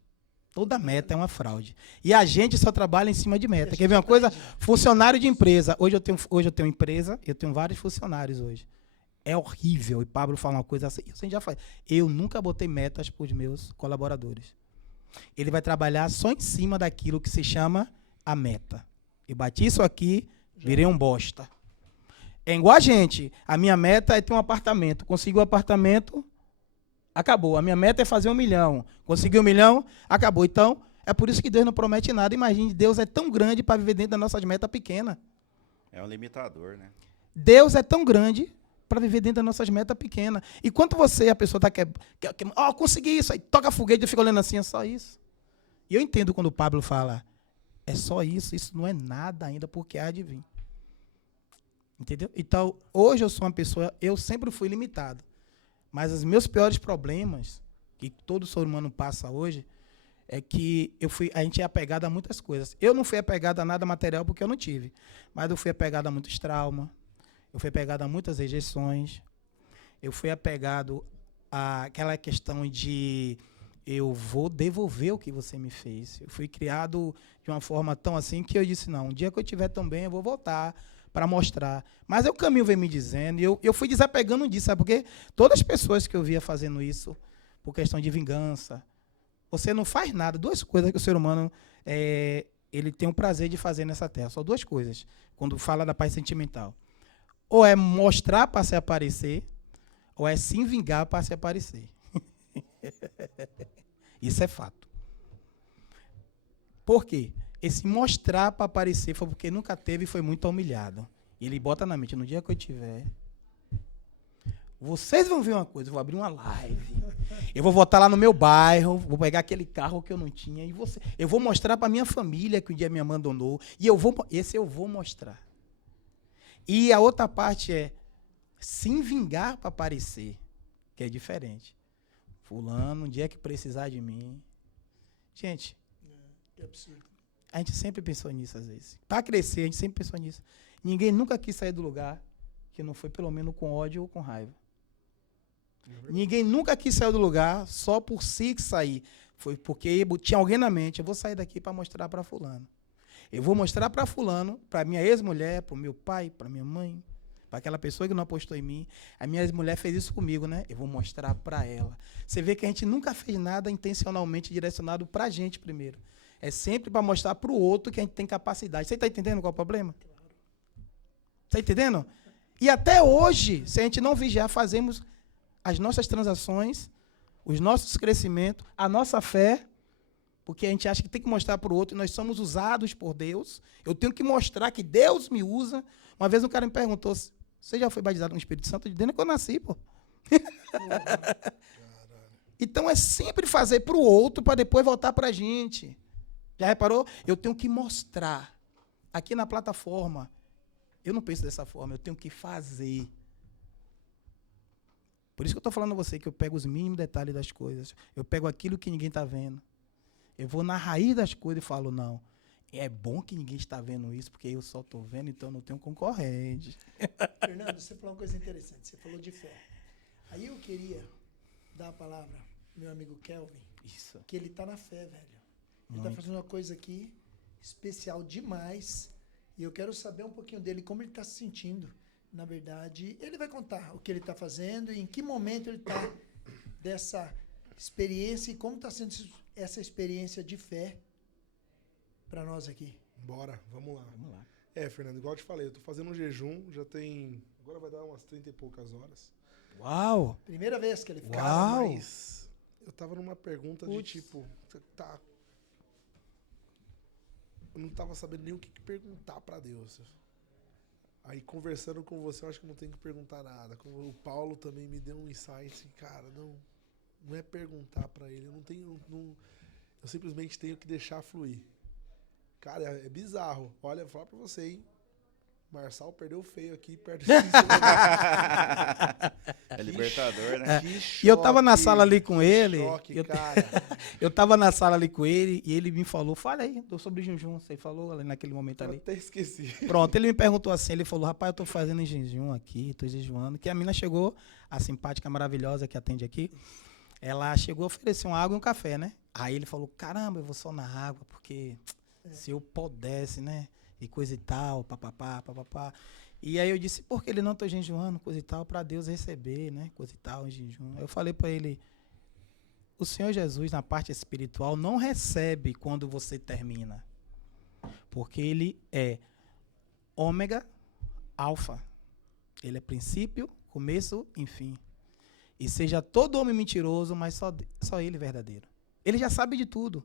Toda meta é uma fraude. E a gente só trabalha em cima de meta. Quer ver uma coisa? Funcionário de empresa. Hoje eu tenho empresa, eu tenho vários funcionários hoje. É horrível. E Pablo fala uma coisa assim. Isso a gente já faz. Eu nunca botei metas para os meus colaboradores. Ele vai trabalhar só em cima daquilo que se chama a meta. Eu bati isso aqui, virei um bosta. É igual a gente. A minha meta é ter um apartamento. Consegui o apartamento, acabou. A minha meta é fazer 1 milhão. Consegui 1 milhão, acabou. Então, é por isso que Deus não promete nada. Imagine, Deus é tão grande para viver dentro das nossas metas pequenas. É um limitador, né? Deus é tão grande para viver dentro das nossas metas pequenas. E quando você, a pessoa está consegui isso, aí toca foguete e fica olhando assim, é só isso. E eu entendo quando o Pablo fala, é só isso não é nada ainda, porque há de vir. Entendeu? Então, hoje eu sou uma pessoa, eu sempre fui limitado. Mas os meus piores problemas, que todo ser humano passa hoje, é que a gente é apegado a muitas coisas. Eu não fui apegado a nada material porque eu não tive. Mas eu fui apegado a muitos traumas. Eu fui apegado a muitas rejeições. Eu fui apegado àquela questão de eu vou devolver o que você me fez. Eu fui criado de uma forma tão assim que eu disse, não, um dia que eu estiver tão bem, eu vou voltar para mostrar. Mas o caminho vem me dizendo, e eu fui desapegando disso, sabe por quê? Todas as pessoas que eu via fazendo isso, por questão de vingança, você não faz nada. 2 coisas que o ser humano ele tem o prazer de fazer nessa terra. Só 2 coisas, quando fala da paz sentimental. Ou é mostrar para se aparecer, ou é se vingar para se aparecer. Isso é fato. Por quê? Esse mostrar para aparecer foi porque nunca teve e foi muito humilhado. Ele bota na mente, no dia que eu tiver, vocês vão ver uma coisa, eu vou abrir uma live, eu vou voltar lá no meu bairro, vou pegar aquele carro que eu não tinha, e eu vou mostrar para minha família que um dia me abandonou, e esse eu vou mostrar. E a outra parte é se vingar para aparecer, que é diferente. Fulano, um dia que precisar de mim. Gente, Que absurdo. A gente sempre pensou nisso, às vezes. Para crescer, a gente sempre pensou nisso. Ninguém nunca quis sair do lugar que não foi pelo menos com ódio ou com raiva. Ninguém nunca quis sair do lugar só por si que sair. Foi porque tinha alguém na mente, eu vou sair daqui para mostrar para fulano. Eu vou mostrar para fulano, para minha ex-mulher, para o meu pai, para minha mãe, para aquela pessoa que não apostou em mim. A minha ex-mulher fez isso comigo, né? Eu vou mostrar para ela. Você vê que a gente nunca fez nada intencionalmente direcionado para a gente primeiro. É sempre para mostrar para o outro que a gente tem capacidade. Você está entendendo qual é o problema? Está entendendo? E até hoje, se a gente não vigiar, fazemos as nossas transações, os nossos crescimentos, a nossa fé, porque a gente acha que tem que mostrar para o outro, e nós somos usados por Deus. Eu tenho que mostrar que Deus me usa. Uma vez um cara me perguntou, você já foi batizado no Espírito Santo? Desde que eu nasci, pô. Então é sempre fazer para o outro, para depois voltar para a gente. Já reparou? Eu tenho que mostrar. Aqui na plataforma, eu não penso dessa forma, eu tenho que fazer. Por isso que eu estou falando a você que eu pego os mínimos detalhes das coisas. Eu pego aquilo que ninguém está vendo. Eu vou na raiz das coisas e falo, não, é bom que ninguém está vendo isso, porque eu só estou vendo, então não tenho concorrente. Fernando, você falou uma coisa interessante. Você falou de fé. Aí eu queria dar a palavra ao meu amigo Kelvin, Isso. que ele está na fé, velho. Ele está fazendo uma coisa aqui especial demais. E eu quero saber um pouquinho dele, como ele está se sentindo. Na verdade, ele vai contar o que ele está fazendo e em que momento ele está dessa experiência e como está sendo essa experiência de fé para nós aqui. Bora, vamos lá. Vamos lá. Fernando, igual eu te falei, eu tô fazendo um jejum, já tem... Agora vai dar umas 30 e poucas horas. Uau! Primeira vez que ele faz. Uau! Mas eu tava numa pergunta de tipo... Tá... Eu não tava sabendo nem o que perguntar pra Deus. Aí, conversando com você, eu acho que não tenho que perguntar nada. Como o Paulo também me deu um insight, assim, cara, não é perguntar pra ele. Eu não tenho... eu simplesmente tenho que deixar fluir. Cara, é bizarro. Olha, vou falar pra você, hein? Marçal perdeu feio aqui perto de É libertador, né? Que choque, E eu tava na sala ali com ele. choque, cara. Eu tava na sala ali com ele e ele me falou, fala aí, sobre jejum. Você falou ali naquele momento Eu ali. até esqueci. Pronto, ele me perguntou assim, ele falou, rapaz, eu tô fazendo jejum aqui, tô jejuando. Que a mina chegou, a simpática, maravilhosa que atende aqui, ela chegou a oferecer uma água e um café, né? Aí ele falou, caramba, eu vou só na água, porque se eu pudesse, né? E coisa e tal, papapá, papapá. E aí eu disse, por que ele não tô jejuando, coisa e tal, para Deus receber, né? Coisa e tal, em jejum. Eu falei para ele, o Senhor Jesus, na parte espiritual, não recebe quando você termina. Porque ele é ômega, alfa. Ele é princípio, começo e fim. E seja todo homem mentiroso, mas só ele verdadeiro. Ele já sabe de tudo.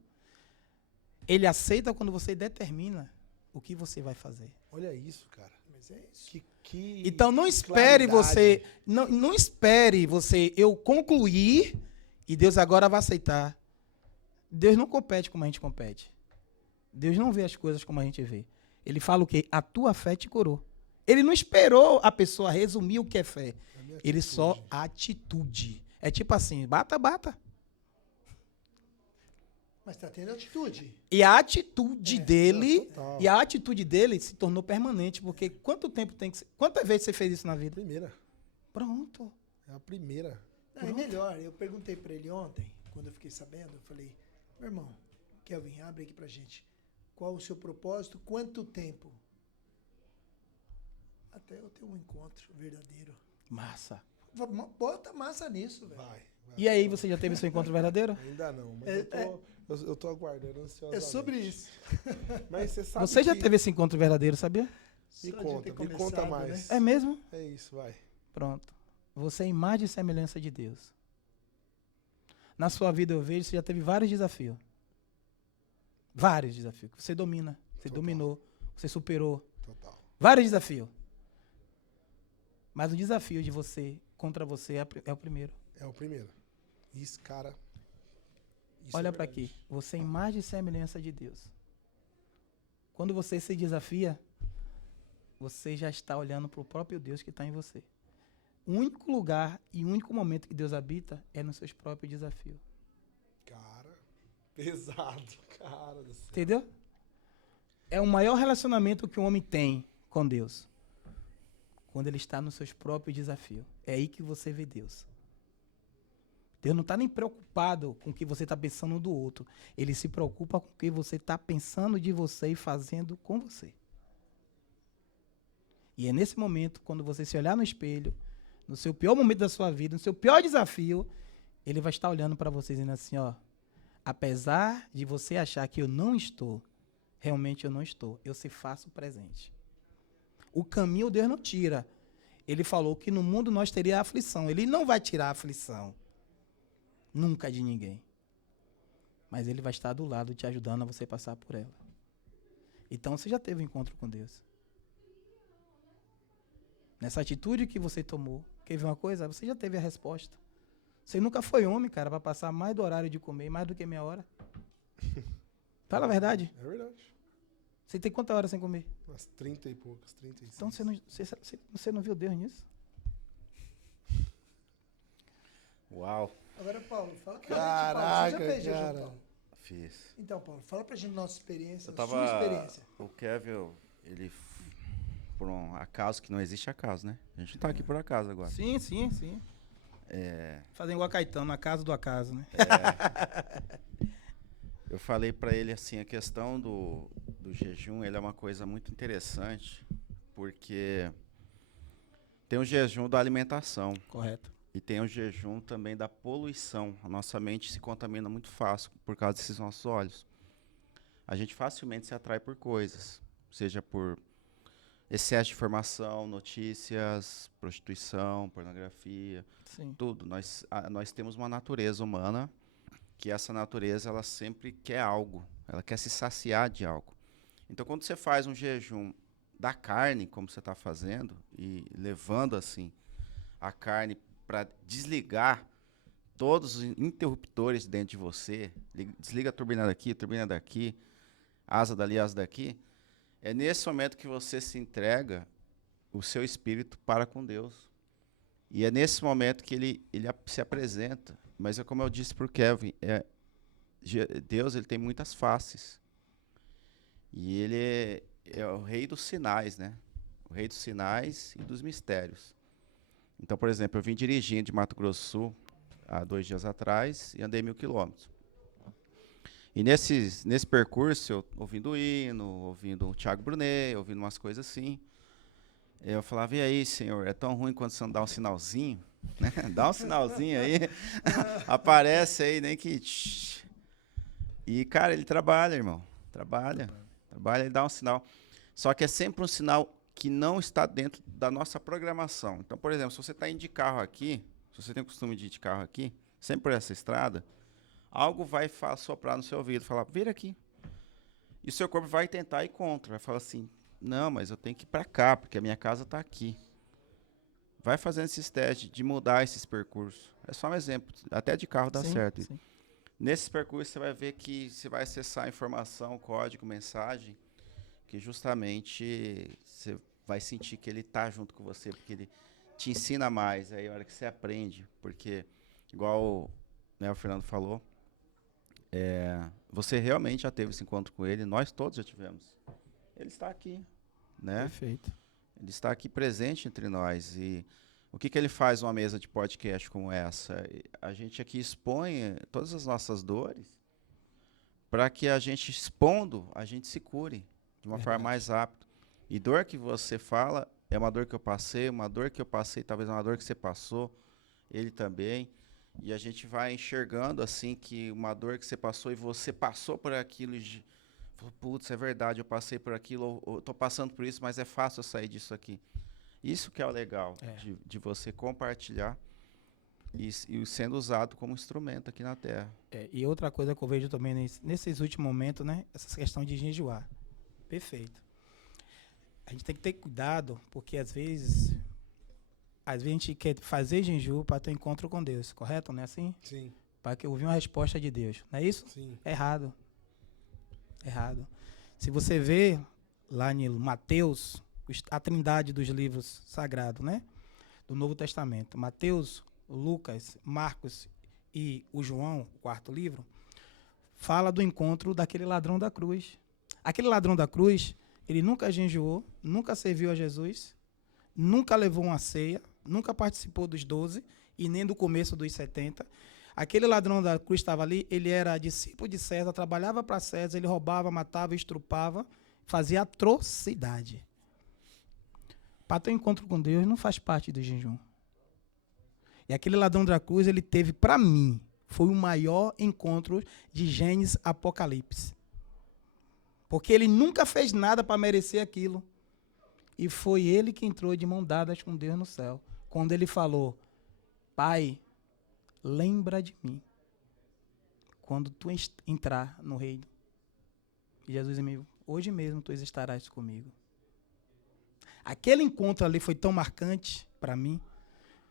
Ele aceita quando você determina o que você vai fazer. Olha isso, cara. Mas é isso. Então não espere você, não espere você eu concluir e Deus agora vai aceitar. Deus não compete como a gente compete. Deus não vê as coisas como a gente vê. Ele fala o quê? A tua fé te curou. Ele não esperou a pessoa resumir o que é fé. Ele só atitude. É tipo assim, bata, bata. Mas está tendo atitude. E a atitude dele, total. e a atitude dele se tornou permanente, porque quanto tempo tem que ser, quantas vezes você fez isso na vida? Primeira. Pronto. É a primeira. Não, é melhor. Eu perguntei para ele ontem, quando eu fiquei sabendo, eu falei, meu irmão, Kelvin, abre aqui pra gente. Qual o seu propósito? Quanto tempo? Até eu ter um encontro verdadeiro. Massa. Bota massa nisso, velho. Vai. E aí, você já teve seu encontro verdadeiro? Ainda não, mas É- eu tô aguardando ansiosamente. É sobre isso. Mas você sabe Você já que- teve esse encontro verdadeiro, sabia? Só Me de conta, ter me começado, conta né? mais. É mesmo? É isso, vai. Pronto. Você é imagem e semelhança de Deus. Na sua vida eu vejo, você já teve vários desafios. Vários desafios. Você domina, você Total. dominou, você superou. Total. Vários desafios. Mas o desafio de você contra você é o primeiro. É o primeiro. Isso, cara. Isso Olha é para verdade. aqui. Você é imagem e semelhança de Deus. Quando você se desafia, você já está olhando para o próprio Deus que está em você. O único lugar e o único momento que Deus habita é nos seus próprios desafios. Cara, pesado, cara do céu. Entendeu? é o maior relacionamento que o homem tem com Deus. Quando ele está nos seus próprios desafios. É aí que você vê Deus. Deus não está nem preocupado com o que você está pensando do outro. Ele se preocupa com o que você está pensando de você e fazendo com você. E é nesse momento, quando você se olhar no espelho, no seu pior momento da sua vida, no seu pior desafio, ele vai estar olhando para você dizendo assim, ó, apesar de você achar que eu não estou, realmente eu não estou, eu se faço presente. O caminho Deus não tira. Ele falou que no mundo nós teria aflição. Ele não vai tirar a aflição. Nunca de ninguém. Mas ele vai estar do lado te ajudando a você passar por ela. Então você já teve um encontro com Deus. Nessa atitude que você tomou, quer ver uma coisa? Você já teve a resposta. Você nunca foi homem, cara, para passar mais do horário de comer, mais do que meia hora. Fala a verdade. É verdade. Você tem quantas horas sem comer? Umas 30 e poucas, 36. Então você não viu Deus nisso? Uau, Agora, Paulo, fala pra Caraca, gente, Paulo. Você já fez jejum, cara. Paulo? fiz. Então, Paulo, fala pra gente nossa experiência, Eu sua tava. experiência. O Kevin, ele. Por um acaso, que não existe acaso, né? A gente tá aqui por acaso agora. Sim, sim, sim. Fazendo igual a Caetano, na casa do acaso, né? Eu falei pra ele assim, a questão do jejum, ele é uma coisa muito interessante, porque tem o jejum da alimentação Correto. e tem o jejum também da poluição. A nossa mente se contamina muito fácil por causa desses nossos olhos. A gente facilmente se atrai por coisas, seja por excesso de informação, notícias, prostituição, pornografia, Sim. tudo. Nós temos uma natureza humana que essa natureza ela sempre quer algo, ela quer se saciar de algo. Então, quando você faz um jejum da carne, como você está fazendo, e levando assim a carne para desligar todos os interruptores dentro de você, desliga a turbina daqui, asa dali, asa daqui, é nesse momento que você se entrega o seu espírito para com Deus. E é nesse momento que ele se apresenta. Mas é como eu disse para o Kevin, Deus ele tem muitas faces. E ele é o rei dos sinais, né? O rei dos sinais e dos mistérios. Então, por exemplo, eu vim dirigindo de Mato Grosso do Sul há 2 dias atrás e andei 1.000 quilômetros. E nesse percurso, eu ouvindo hino, ouvindo o Thiago Brunet, ouvindo umas coisas assim, eu falava, e aí, senhor, é tão ruim quando você não dá um sinalzinho? Né? Dá um sinalzinho aí, aparece aí, nem que... E, cara, ele trabalha, irmão, trabalha, ele dá um sinal. Só que é sempre um sinal que não está dentro da nossa programação. Então, por exemplo, se você está indo de carro aqui, se você tem o costume de ir de carro aqui, sempre por essa estrada, algo vai soprar no seu ouvido, falar, vira aqui. E o seu corpo vai tentar ir contra, vai falar assim, não, mas eu tenho que ir para cá, porque a minha casa está aqui. Vai fazendo esses testes de mudar esses percursos. É só um exemplo, até de carro dá certo. Sim. Nesse percurso você vai ver que você vai acessar informação, código, mensagem, que justamente você vai sentir que ele está junto com você, porque ele te ensina mais, aí a hora que você aprende, porque, igual o Fernando falou, você realmente já teve esse encontro com ele, nós todos já tivemos. Ele está aqui, né? Perfeito. Ele está aqui presente entre nós. E o que ele faz numa mesa de podcast como essa? A gente aqui expõe todas as nossas dores para que a gente, expondo, a gente se cure de uma forma mais rápida. E dor que você fala é uma dor que eu passei, talvez é uma dor que você passou, ele também. E a gente vai enxergando assim que uma dor que você passou e você passou por aquilo e falou, putz, é verdade, eu passei por aquilo, eu estou passando por isso, mas é fácil eu sair disso aqui. Isso que é o legal, de você compartilhar e sendo usado como instrumento aqui na Terra. E outra coisa que eu vejo também nesses últimos momentos, né? Essa questão de jejuar. Perfeito. A gente tem que ter cuidado, porque às vezes a gente quer fazer jejum para ter um encontro com Deus, correto? Não é assim? Sim, Para que ouvir uma resposta de Deus. Não é isso? sim. Errado. Se você vê lá em Mateus, a trindade dos livros sagrados, né? Do Novo Testamento. Mateus, Lucas, Marcos e o João, o 4º livro, fala do encontro daquele ladrão da cruz. Aquele ladrão da cruz, ele nunca jejuou, nunca serviu a Jesus, nunca levou uma ceia, nunca participou dos 12 e nem do começo dos 70. Aquele ladrão da cruz estava ali, ele era discípulo de César, trabalhava para César, ele roubava, matava, estrupava, fazia atrocidade. Para ter um encontro com Deus não faz parte do jejum. E aquele ladrão da cruz, ele teve, para mim, foi o maior encontro de Gênesis Apocalipse. Porque ele nunca fez nada para merecer aquilo. E foi ele que entrou de mão dadas com Deus no céu. Quando ele falou, Pai, lembra de mim. Quando tu entrar no reino. E Jesus disse, hoje mesmo tu estarás comigo. Aquele encontro ali foi tão marcante para mim,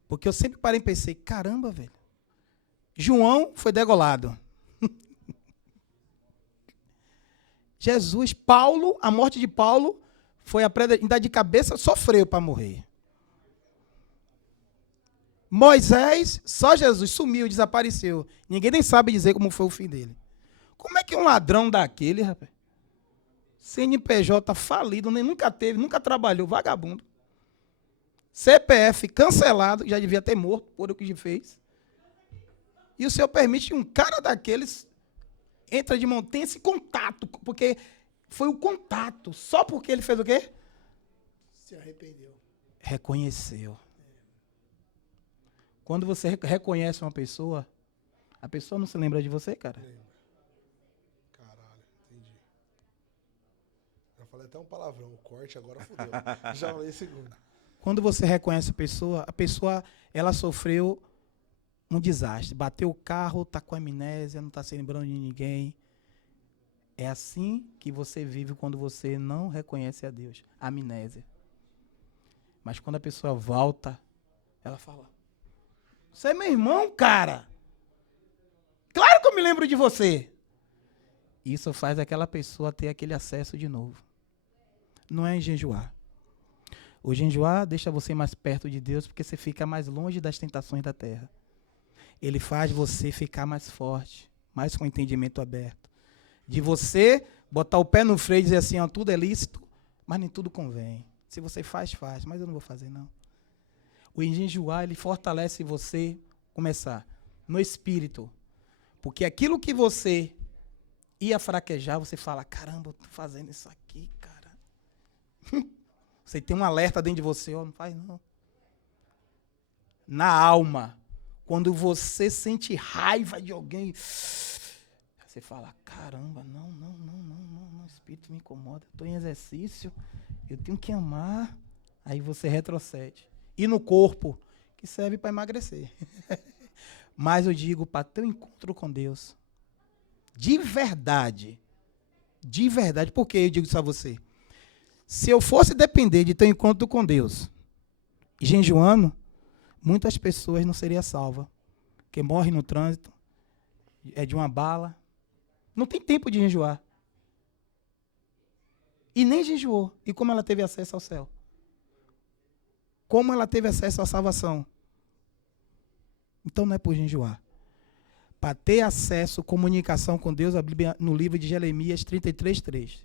porque eu sempre parei e pensei, caramba, velho. João foi degolado. Jesus, Paulo, a morte de Paulo, foi ainda de cabeça, sofreu para morrer. Moisés, só Jesus, sumiu, desapareceu. Ninguém nem sabe dizer como foi o fim dele. Como é que um ladrão daquele, rapaz, CNPJ falido, nem nunca teve, nunca trabalhou, vagabundo. CPF cancelado, já devia ter morto por o que fez. E o Senhor permite que um cara daqueles entra de mão, tem esse contato, porque foi o contato. Só porque ele fez o quê? Se arrependeu. Reconheceu. Quando você reconhece uma pessoa, a pessoa não se lembra de você, cara. Caralho, entendi. Já falei até um palavrão, o corte agora fodeu. Já falei segundo. Quando você reconhece a pessoa, ela sofreu um desastre. Bateu o carro, está com amnésia, não está se lembrando de ninguém. É assim que você vive quando você não reconhece a Deus. Amnésia. Mas quando a pessoa volta, ela fala, você é meu irmão, cara. Claro que eu me lembro de você. Isso faz aquela pessoa ter aquele acesso de novo. Não é em jejuar. O jejuar deixa você mais perto de Deus porque você fica mais longe das tentações da terra. Ele faz você ficar mais forte, mais com o entendimento aberto. De você botar o pé no freio e dizer assim, ó, tudo é lícito, mas nem tudo convém. Se você faz, mas eu não vou fazer, não. O jejuar, ele fortalece você começar no espírito. Porque aquilo que você ia fraquejar, você fala, caramba, eu tô fazendo isso aqui, cara. Você tem um alerta dentro de você, ó, não faz não. Na alma, quando você sente raiva de alguém, você fala, caramba, não, o espírito me incomoda, estou em exercício, eu tenho que amar. Aí você retrocede. E no corpo, que serve para emagrecer. Mas eu digo, para ter um encontro com Deus, de verdade, por que eu digo isso a você? Se eu fosse depender de ter um encontro com Deus, jejuando, muitas pessoas não seriam salvas. Porque morre no trânsito, é de uma bala. Não tem tempo de jejuar. E nem jejuou. E como ela teve acesso ao céu? Como ela teve acesso à salvação? Então não é por jejuar. Para ter acesso, comunicação com Deus, a Bíblia, no livro de Jeremias 33:3.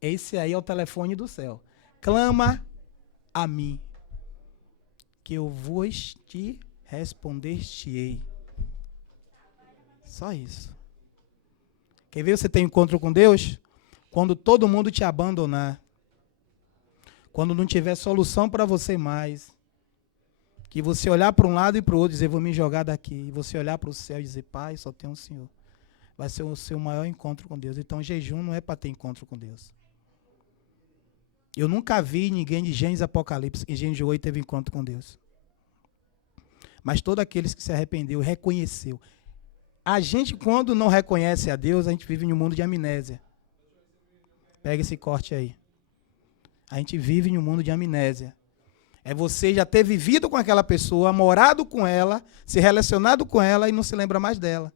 Esse aí é o telefone do céu. Clama a mim, que eu vos te responder-te-ei. Só isso. Quer ver você ter encontro com Deus? Quando todo mundo te abandonar. Quando não tiver solução para você mais. Que você olhar para um lado e para o outro e dizer, vou me jogar daqui. E você olhar para o céu e dizer, Pai, só tem um Senhor. Vai ser o seu maior encontro com Deus. Então, jejum não é para ter encontro com Deus. Eu nunca vi ninguém de Gênesis Apocalipse que jejuou e teve encontro com Deus. Mas todos aqueles que se arrependeu, reconheceu. A gente, quando não reconhece a Deus, a gente vive em um mundo de amnésia. Pega esse corte aí. A gente vive em um mundo de amnésia. É você já ter vivido com aquela pessoa, morado com ela, se relacionado com ela e não se lembra mais dela.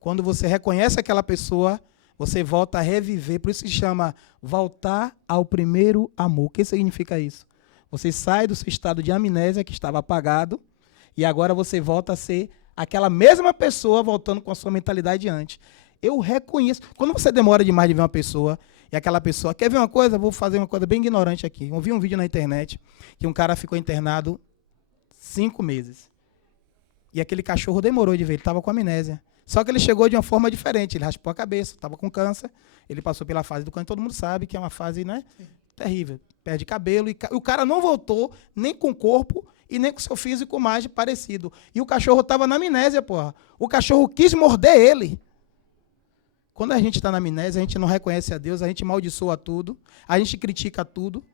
Quando você reconhece aquela pessoa, você volta a reviver. Por isso que se chama voltar ao primeiro amor. O que significa isso? Você sai do seu estado de amnésia, que estava apagado, e agora você volta a ser aquela mesma pessoa voltando com a sua mentalidade de antes. Eu reconheço. Quando você demora demais de ver uma pessoa, e aquela pessoa, quer ver uma coisa? Vou fazer uma coisa bem ignorante aqui. Eu vi um vídeo na internet que um cara ficou internado 5 meses. E aquele cachorro demorou de ver, ele estava com amnésia. Só que ele chegou de uma forma diferente, ele raspou a cabeça, estava com câncer, ele passou pela fase do câncer, todo mundo sabe que é uma fase, né, terrível. Perde cabelo, e o cara não voltou nem com o corpo e nem com o seu físico mais parecido. E o cachorro estava na amnésia, porra. O cachorro quis morder ele. Quando a gente está na amnésia, a gente não reconhece a Deus, a gente amaldiçoa tudo, a gente critica tudo,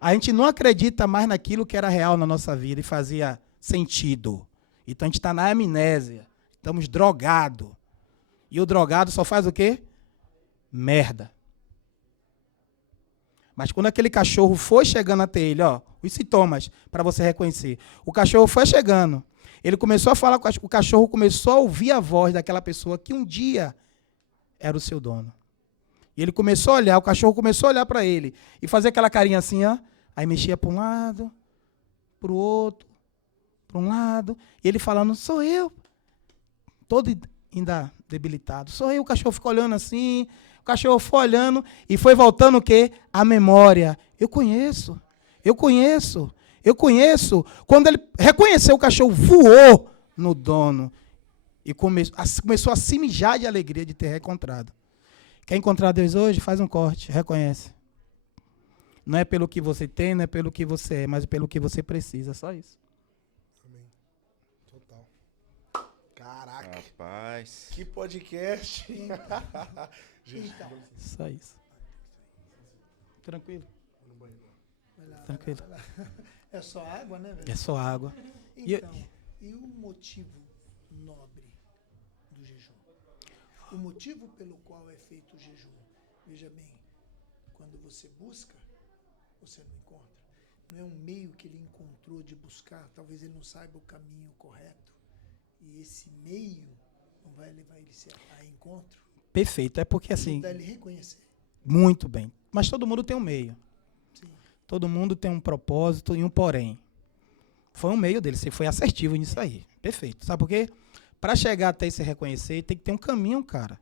a gente não acredita mais naquilo que era real na nossa vida e fazia sentido. Então a gente está na amnésia, estamos drogados. E o drogado só faz o quê? Merda. Mas quando aquele cachorro foi chegando até ele, ó, os sintomas para você reconhecer. O cachorro foi chegando. Ele começou a falar, o cachorro começou a ouvir a voz daquela pessoa que um dia era o seu dono. E ele começou a olhar, o cachorro começou a olhar para ele e fazer aquela carinha assim, ó. Aí mexia para um lado, para o outro, para um lado. E ele falando, sou eu. Todo ainda debilitado. Sou eu. O cachorro ficou olhando assim. O cachorro foi olhando e foi voltando o quê? A memória. Eu conheço. Eu conheço. Eu conheço. Quando ele reconheceu, o cachorro voou no dono e começou a se mijar de alegria de ter reencontrado. Quer encontrar Deus hoje? Faz um corte, reconhece. Não é pelo que você tem, não é pelo que você é, mas pelo que você precisa, só isso. Amém. Total. Caraca. Rapaz. Que podcast. Gente, Só isso. Tranquilo? Vai lá, Tranquilo. vai lá. É só água, né, velho? É só água. Então, e o motivo nobre do jejum? O motivo pelo qual é feito o jejum. Veja bem, quando você busca, você não encontra. Não é um meio que ele encontrou de buscar, talvez ele não saiba o caminho correto. E esse meio não vai levar ele a encontro. Perfeito. É porque assim, Ajudar ele a reconhecer. muito bem. Mas todo mundo tem um meio. Sim. Todo mundo tem um propósito e um porém. Foi um meio dele, você foi assertivo nisso aí. Perfeito. Sabe por quê? Para chegar até se reconhecer, tem que ter um caminho, cara.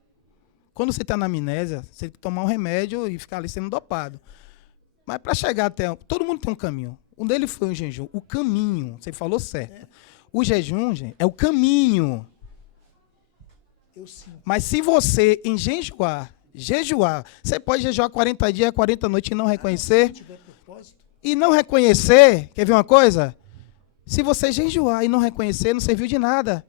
Quando você está na amnésia, você tem que tomar um remédio e ficar ali sendo dopado. Mas para chegar até... Todo mundo tem um caminho. Um deles foi o jejum. O caminho. Você falou certo. O jejum, gente, é o caminho. Eu sim. Mas se você, em jejuar, você pode jejuar 40 dias, 40 noites e não reconhecer. Se tiver propósito, E não reconhecer, quer ver uma coisa? Se você jejuar e não reconhecer, não serviu de nada.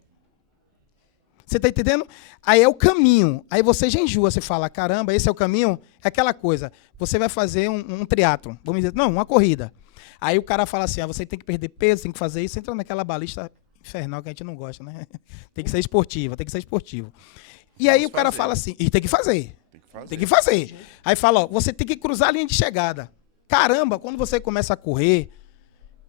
Você está entendendo? Aí é o caminho. Aí você jejua, você fala, caramba, esse é o caminho? É aquela coisa. Você vai fazer um triatlon, vamos dizer, não, uma corrida. Aí o cara fala assim, você tem que perder peso, tem que fazer isso, entra naquela balista infernal que a gente não gosta, né? Tem que ser esportiva, tem que ser esportivo. E aí o cara fala assim, e tem que fazer. Tem que fazer. Aí fala, ó, você tem que cruzar a linha de chegada. Caramba, quando você começa a correr,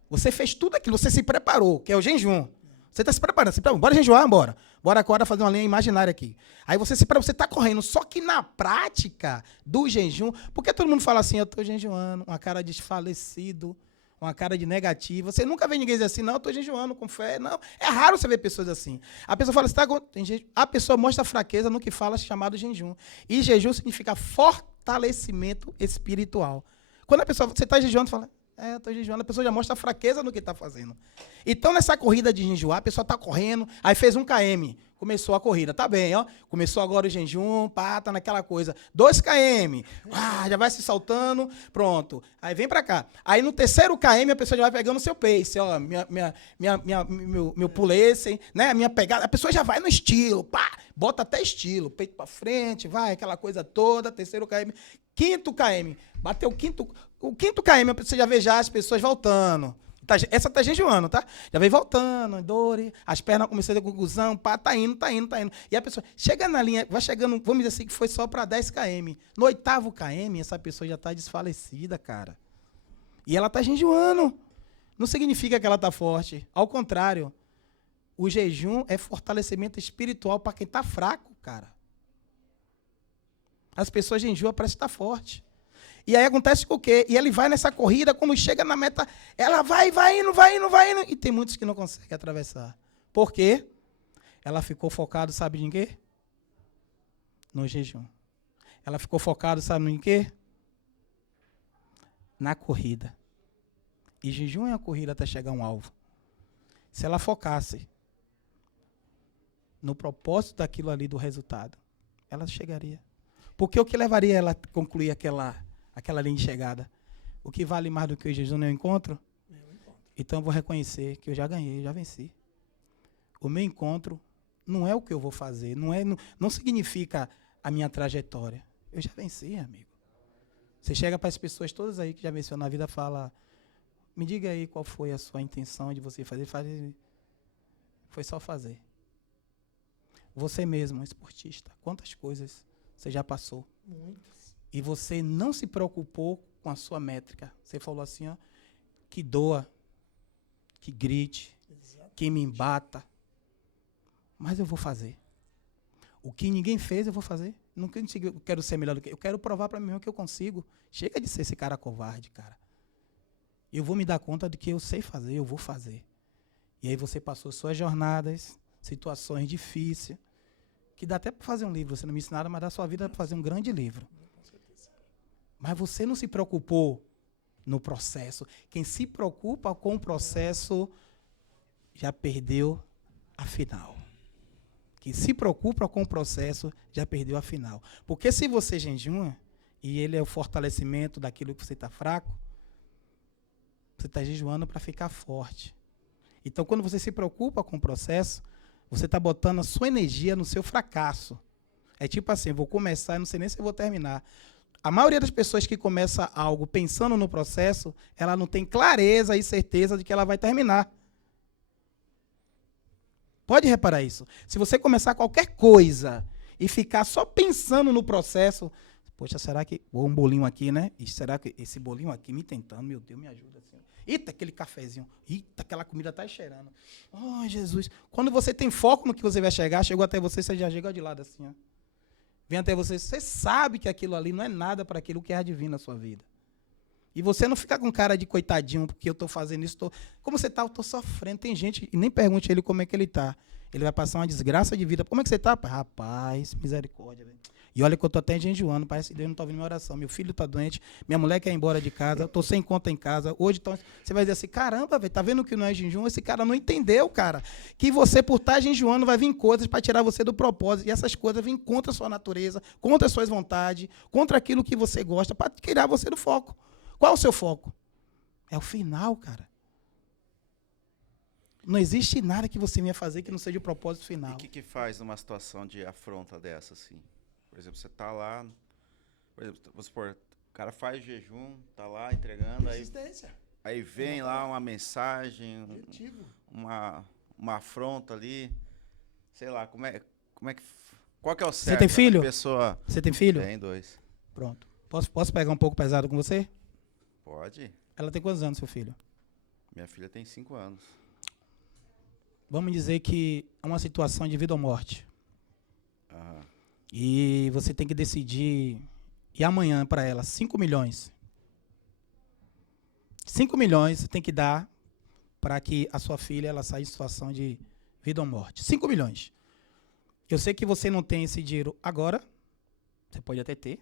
você fez tudo aquilo, você se preparou, que é o jejum. Você está se preparando, bora jejuar, bora. Bora agora fazer uma linha imaginária aqui. Aí você se prepara, você está correndo. Só que na prática do jejum, porque todo mundo fala assim, eu estou jejuando, uma cara desfalecido, uma cara de negativo. Você nunca vê ninguém dizer assim, não, eu estou jejuando com fé. Não, é raro você ver pessoas assim. A pessoa fala assim, a pessoa mostra fraqueza no que fala chamado jejum. E jejum significa fortalecimento espiritual. Quando a pessoa, você está jejuando, fala, eu estou jejuando, a pessoa já mostra fraqueza no que está fazendo. Então, nessa corrida de jejuar, a pessoa está correndo, aí fez 1 km, começou a corrida, tá bem, ó, começou agora o jejum, pá, tá naquela coisa, 2 km, já vai se saltando, pronto, aí vem para cá. Aí no 3º km, a pessoa já vai pegando o seu pace, ó, meu pulece, né, minha pegada, a pessoa já vai no estilo, pá, bota até estilo, peito para frente, vai, aquela coisa toda, 3º km, 5º km, bateu o 5º km, você já vê já as pessoas voltando. Essa tá jejuando, tá? Já vem voltando, dor, as pernas começam a ter conclusão, pá, tá indo. E a pessoa chega na linha, vai chegando, vamos dizer assim, que foi só para 10 km. No 8º km, essa pessoa já tá desfalecida, cara. E ela tá jejuando. Não significa que ela tá forte. Ao contrário, o jejum é fortalecimento espiritual para quem tá fraco, cara. As pessoas jejuam para estar forte. E aí acontece o quê? E ele vai nessa corrida, quando chega na meta, ela vai indo. E tem muitos que não conseguem atravessar. Por quê? Ela ficou focada, sabe em quê? no jejum. Ela ficou focada, sabe em quê? Na corrida. E jejum é a corrida até chegar a um alvo. Se ela focasse no propósito daquilo ali, do resultado, ela chegaria. Porque o que levaria ela a concluir aquela linha de chegada? O que vale mais do que o jejum não é o encontro? Então eu vou reconhecer que eu já ganhei, eu já venci. O meu encontro não é o que eu vou fazer, não significa a minha trajetória. Eu já venci, amigo. Você chega para as pessoas todas aí que já venceu na vida, fala, me diga aí qual foi a sua intenção de você fazer. Foi só fazer. Você mesmo, esportista, quantas coisas você já passou? Muitas. E você não se preocupou com a sua métrica. Você falou assim, ó, que doa, que grite, Exato. que me embata. Mas eu vou fazer. O que ninguém fez, eu vou fazer. Não quero ser melhor do que... Eu quero provar para mim mesmo que eu consigo. Chega de ser esse cara covarde, cara. Eu vou me dar conta do que eu sei fazer, eu vou fazer. E aí você passou suas jornadas, situações difíceis, que dá até para fazer um livro. Você não me ensinaram, mas dá sua vida para fazer um grande livro. Mas você não se preocupou no processo. Quem se preocupa com o processo já perdeu a final. Quem se preocupa com o processo já perdeu a final. Porque se você jejuma, e ele é o fortalecimento daquilo que você está fraco, você está jejuando para ficar forte. Então, quando você se preocupa com o processo, você está botando a sua energia no seu fracasso. É tipo assim, vou começar, não sei nem se eu vou terminar. A maioria das pessoas que começa algo pensando no processo, ela não tem clareza e certeza de que ela vai terminar. Pode reparar isso. Se você começar qualquer coisa e ficar só pensando no processo, poxa, será que... Vou um bolinho aqui, né? E será que esse bolinho aqui me tentando, meu Deus, me ajuda. Assim. Eita, aquele cafezinho. Eita, aquela comida tá cheirando. Oh, Jesus. Quando você tem foco no que você vai chegar, chegou até você, você já chega de lado assim, ó. Vem até você, você sabe que aquilo ali não é nada para aquilo que é divino na sua vida. E você não fica com cara de coitadinho, porque eu estou fazendo isso. Como você está? Eu estou sofrendo. Tem gente, e nem pergunte ele como é que ele está. Ele vai passar uma desgraça de vida. Como é que você está? Rapaz, misericórdia, velho. E olha que eu estou até jejuando, parece que Deus não está ouvindo minha oração. Meu filho está doente, minha mulher quer ir embora de casa, estou sem conta em casa. Hoje, então, você vai dizer assim, caramba, velho, tá vendo que não é jejum? Esse cara não entendeu, cara. Que você, por estar jejuando, vai vir coisas para tirar você do propósito. E essas coisas vêm contra a sua natureza, contra as suas vontades, contra aquilo que você gosta, para tirar você do foco. Qual é o seu foco? É o final, cara. Não existe nada que você venha fazer que não seja o propósito final. E o que faz numa situação de afronta dessa, assim? Por exemplo, você está lá, por exemplo, vamos supor, o cara faz jejum, está lá entregando, aí vem lá uma mensagem, uma afronta ali, sei lá, como é que... Qual que é o certo? Você tem filho? Pessoa... Você tem filho? Tem 2. Pronto. Posso pegar um pouco pesado com você? Pode. Ela tem quantos anos, seu filho? Minha filha tem 5 anos. Vamos dizer que é uma situação de vida ou morte. Aham. E você tem que decidir, e amanhã para ela, 5 milhões. 5 milhões você tem que dar para que a sua filha ela saia em situação de vida ou morte. 5 milhões. Eu sei que você não tem esse dinheiro agora, você pode até ter,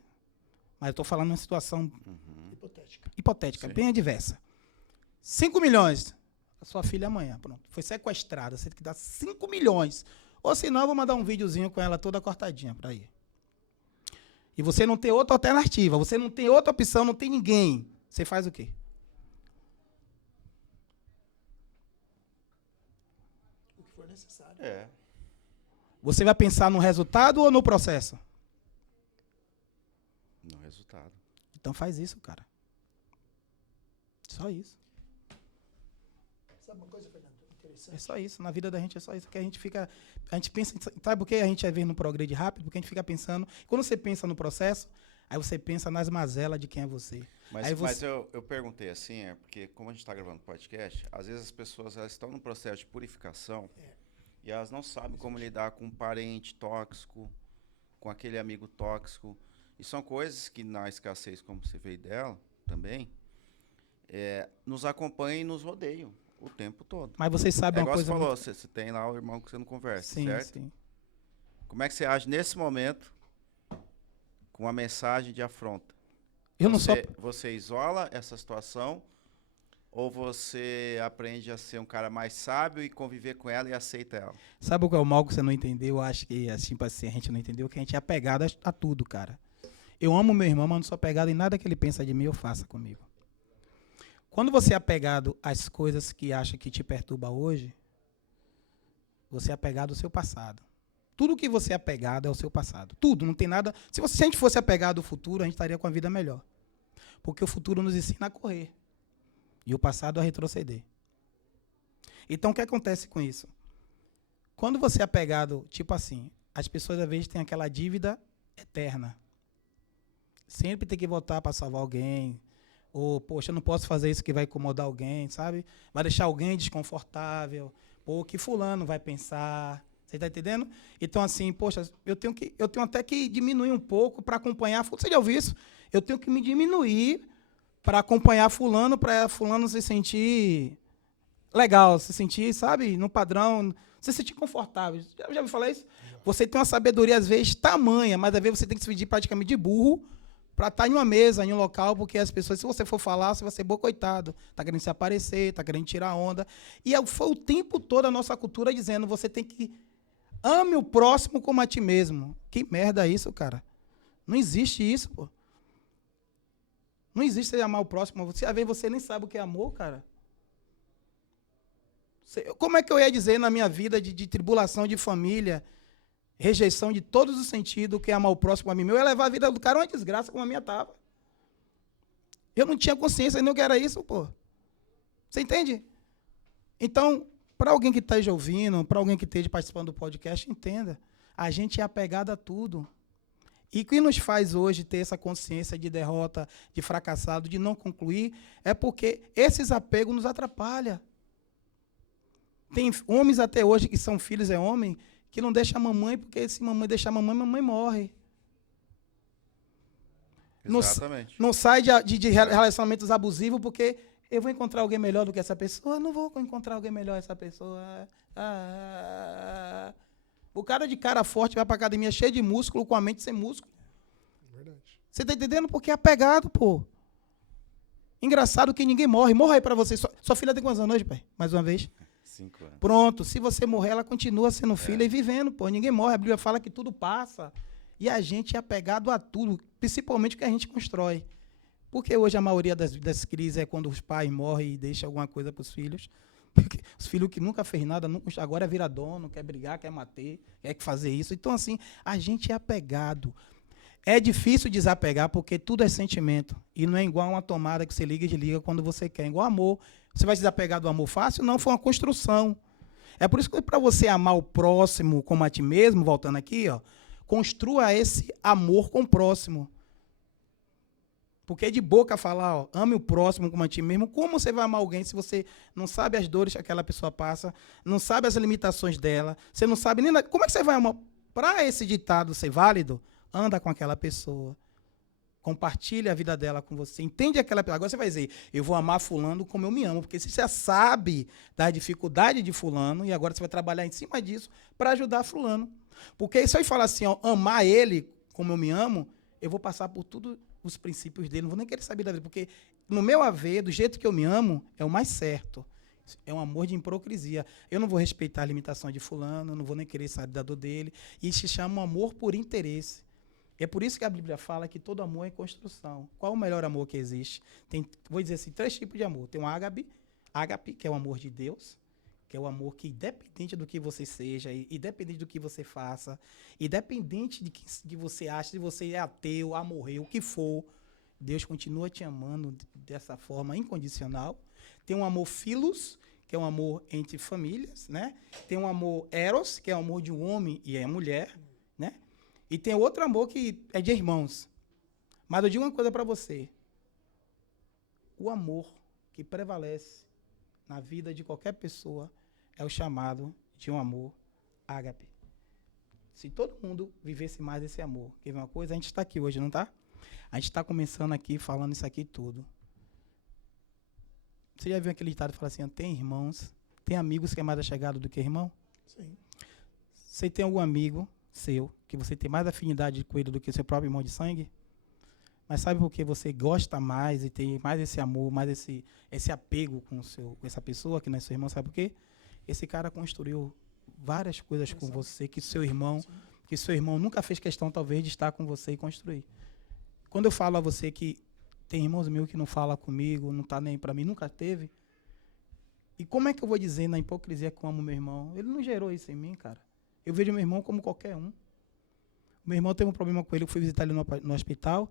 mas eu estou falando de uma situação hipotética, Sim. bem adversa. 5 milhões, a sua filha amanhã, pronto, foi sequestrada, você tem que dar 5 milhões. Ou senão eu vou mandar um videozinho com ela toda cortadinha para ir. E você não tem outra alternativa, você não tem outra opção, não tem ninguém. Você faz o quê? O que for necessário. É. Você vai pensar no resultado ou no processo? No resultado. Então faz isso, cara. Só isso. Sabe uma coisa, Fernando? Interessante. É só isso. Na vida da gente é só isso. Que a gente fica. A gente pensa. Sabe por que a gente é ver no progredir rápido? Porque a gente fica pensando. Quando você pensa no processo, aí você pensa nas mazelas de quem é você. Mas eu perguntei assim, porque como a gente está gravando podcast, às vezes as pessoas elas estão num processo de purificação e elas não sabem como lidar com um parente tóxico, com aquele amigo tóxico. E são coisas que na escassez, como você veio dela também, nos acompanham e nos rodeiam o tempo todo. Mas vocês sabem uma igual coisa. Você falou, você tem lá o irmão que você não conversa, Sim, certo? sim. Como é que você age nesse momento com uma mensagem de afronta, Eu não sou. você isola essa situação ou você aprende a ser um cara mais sábio e conviver com ela e aceita ela? Sabe o que é o mal que você não entendeu? Eu acho que assim, a gente não entendeu, que a gente é apegado a tudo, cara. Eu amo meu irmão, mas não sou apegado em nada que ele pensa de mim, eu faça comigo. Quando você é apegado às coisas que acha que te perturba hoje, você é apegado ao seu passado. Tudo que você é apegado é ao seu passado. Tudo, não tem nada. Se a gente fosse apegado ao futuro, a gente estaria com a vida melhor. Porque o futuro nos ensina a correr. E o passado a retroceder. Então, o que acontece com isso? Quando você é apegado, tipo assim, as pessoas às vezes têm aquela dívida eterna. Sempre tem que voltar para salvar alguém. Ou, poxa, eu não posso fazer isso que vai incomodar alguém, sabe? Vai deixar alguém desconfortável. Pô, que fulano vai pensar. Você está entendendo? Então, assim, poxa, eu tenho até que diminuir um pouco para acompanhar. Você já ouviu isso? Eu tenho que me diminuir para acompanhar fulano, para fulano se sentir legal, se sentir, sabe, no padrão, se sentir confortável. Já ouviu falar isso? Você tem uma sabedoria, às vezes, tamanha, mas às vezes você tem que se pedir praticamente de burro para estar em uma mesa, em um local, porque as pessoas, se você for falar, você vai ser bocoitado. Está querendo se aparecer, está querendo tirar onda. E foi o tempo todo a nossa cultura dizendo, você tem que ame o próximo como a ti mesmo. Que merda é isso, cara? Não existe isso, pô. Não existe você amar o próximo. Às vezes você nem sabe o que é amor, cara. Como é que eu ia dizer na minha vida de tribulação de família, rejeição de todos os sentidos, o que é amar o próximo a mim? Eu ia levar a vida do cara uma desgraça como a minha estava. Eu não tinha consciência nem o que era isso, pô. Você entende? Então, para alguém que esteja ouvindo, para alguém que esteja participando do podcast, entenda. A gente é apegado a tudo. E o que nos faz hoje ter essa consciência de derrota, de fracassado, de não concluir, é porque esses apegos nos atrapalham. Tem homens até hoje que são filhos, é homem, que não deixa a mamãe, porque se mamãe deixar a mamãe morre. Exatamente. Não sai de relacionamentos abusivos porque eu vou encontrar alguém melhor do que essa pessoa. Eu não vou encontrar alguém melhor que essa pessoa. O cara de cara forte vai pra academia cheio de músculo, com a mente sem músculo. Verdade. Você tá entendendo? Porque é apegado, pô. Engraçado que ninguém morre. Morra aí pra você. Sua filha tem quantos anos hoje, pai? Mais uma vez. 5 anos. Pronto. Se você morrer, ela continua sendo filha e vivendo, pô. Ninguém morre. A Bíblia fala que tudo passa. E a gente é apegado a tudo, principalmente o que a gente constrói. Porque hoje a maioria das crises é quando os pais morrem e deixam alguma coisa para os filhos. Porque os filhos que nunca fez nada, agora vira dono, quer brigar, quer matar, quer fazer isso. Então, assim, a gente é apegado. É difícil desapegar porque tudo é sentimento. E não é igual uma tomada que você liga e desliga quando você quer. É igual amor. Você vai desapegar do amor fácil? Não, foi uma construção. É por isso que para você amar o próximo como a ti mesmo, voltando aqui, ó, construa esse amor com o próximo. Porque é de boca falar, ó, ame o próximo como a ti mesmo. Como você vai amar alguém se você não sabe as dores que aquela pessoa passa, não sabe as limitações dela, você não sabe nem nada. Como é que você vai amar? Para esse ditado ser válido, anda com aquela pessoa. Compartilha a vida dela com você. Entende aquela pessoa. Agora você vai dizer, eu vou amar fulano como eu me amo. Porque você já sabe da dificuldade de fulano e agora você vai trabalhar em cima disso para ajudar fulano. Porque se eu falar assim, ó, amar ele como eu me amo, eu vou passar por tudo os princípios dele, não vou nem querer saber da vida, porque no meu haver, do jeito que eu me amo, é o mais certo. É um amor de hipocrisia. Eu não vou respeitar a limitação de fulano, não vou nem querer saber da dor dele. E se chama amor por interesse. É por isso que a Bíblia fala que todo amor é construção. Qual o melhor amor que existe? Vou dizer assim, 3 tipos de amor. Tem o ágape, que é o amor de Deus, que é o amor que, independente do que você seja, independente do que você faça, independente de que você acha, se você é ateu, a morrer, o que for, Deus continua te amando dessa forma incondicional. Tem um amor philos, que é um amor entre famílias, né? Tem um amor eros, que é o amor de um homem e a mulher, né? E tem outro amor que é de irmãos. Mas eu digo uma coisa para você. O amor que prevalece na vida de qualquer pessoa é o chamado de um amor ágape. Se todo mundo vivesse mais esse amor, quer ver uma coisa? A gente está aqui hoje, não está? A gente está começando aqui, falando isso aqui tudo. Você já viu aquele ditado que fala assim, tem irmãos, tem amigos que é mais chegado do que irmão? Sim. Você tem algum amigo, seu, que você tem mais afinidade com ele do que seu próprio irmão de sangue? Mas sabe por que você gosta mais e tem mais esse amor, mais esse apego com essa pessoa que não é seu irmão? Sabe por quê? Esse cara construiu várias coisas com você que seu irmão nunca fez questão, talvez, de estar com você e construir. Quando eu falo a você que tem irmãos meus que não falam comigo, não tá nem para mim, nunca teve. E como é que eu vou dizer na hipocrisia que eu amo meu irmão? Ele não gerou isso em mim, cara. Eu vejo meu irmão como qualquer um. Meu irmão teve um problema com ele, eu fui visitar ele no hospital.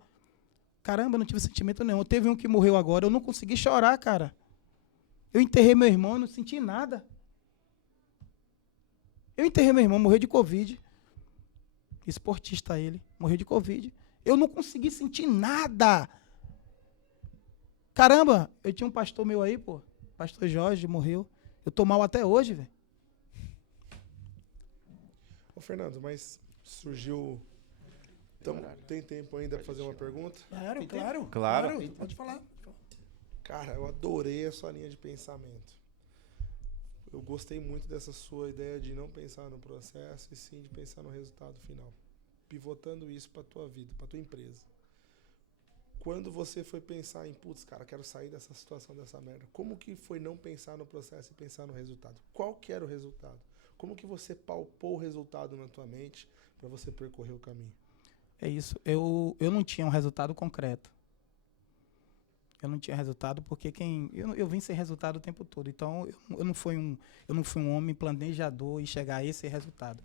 Caramba, eu não tive sentimento nenhum. Teve um que morreu agora, eu não consegui chorar, cara. Eu enterrei meu irmão, eu não senti nada. Eu enterrei meu irmão, morreu de Covid. Esportista ele, morreu de Covid. Eu não consegui sentir nada. Caramba, eu tinha um pastor meu aí, pô. Pastor Jorge, morreu. Eu tô mal até hoje, velho. Ô, Fernando, mas surgiu... Então, tem tempo ainda para fazer uma pergunta? Claro. Pode falar. Cara, eu adorei a sua linha de pensamento. Eu gostei muito dessa sua ideia de não pensar no processo e sim de pensar no resultado final. Pivotando isso para tua vida, para tua empresa. Quando você foi pensar em, putz, cara, quero sair dessa situação, dessa merda, como que foi não pensar no processo e pensar no resultado? Qual que era o resultado? Como que você palpou o resultado na tua mente para você percorrer o caminho? É isso. Eu não tinha um resultado concreto. Eu não tinha resultado porque eu vim sem resultado o tempo todo. Então, eu não fui um homem planejador e chegar a esse resultado.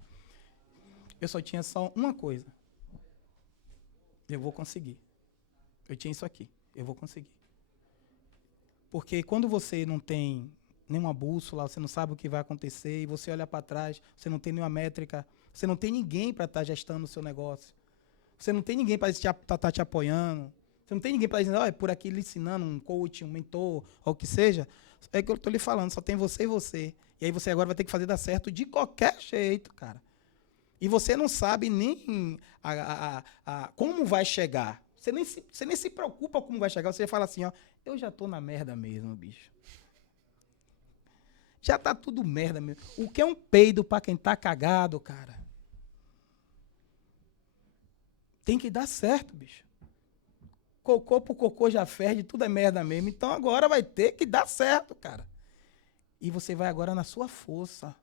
Eu só tinha uma coisa. Eu vou conseguir. Eu tinha isso aqui. Eu vou conseguir. Porque quando você não tem nenhuma bússola, você não sabe o que vai acontecer, e você olha para trás, você não tem nenhuma métrica, você não tem ninguém para estar gestando o seu negócio. Você não tem ninguém para estar te apoiando. Você não tem ninguém para dizer, olha, por aqui lhe ensinando, um coach, um mentor, ou o que seja. É que eu estou lhe falando, só tem você e você. E aí você agora vai ter que fazer dar certo de qualquer jeito, cara. E você não sabe nem como vai chegar. Você nem se preocupa como vai chegar. Você fala assim, ó, eu já tô na merda mesmo, bicho. Já tá tudo merda mesmo. O que é um peido para quem tá cagado, cara? Tem que dar certo, bicho. Cocô pro cocô já ferde, tudo é merda mesmo. Então agora vai ter que dar certo, cara. E você vai agora na sua força.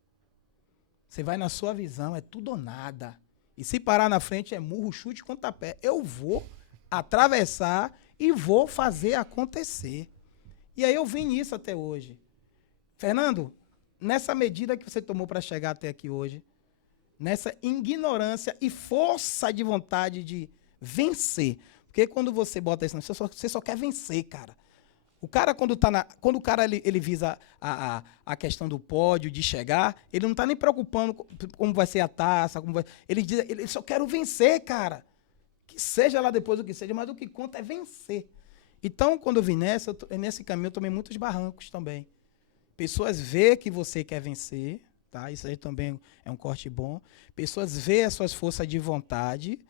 Você vai na sua visão, é tudo ou nada. E se parar na frente é murro, chute, pontapé. Eu vou atravessar e vou fazer acontecer. E aí eu vim nisso até hoje. Fernando, nessa medida que você tomou para chegar até aqui hoje, nessa ignorância e força de vontade de vencer. Porque quando você bota isso, você só quer vencer, cara. O cara, quando o cara ele visa a questão do pódio, de chegar, ele não está nem preocupando como vai ser a taça, ele só quer vencer, cara. Que seja lá depois o que seja, mas o que conta é vencer. Então, quando eu vim nesse caminho, eu tomei muitos barrancos também. Pessoas vê que você quer vencer, tá? Isso aí também é um corte bom. Pessoas vê as suas forças de vontade,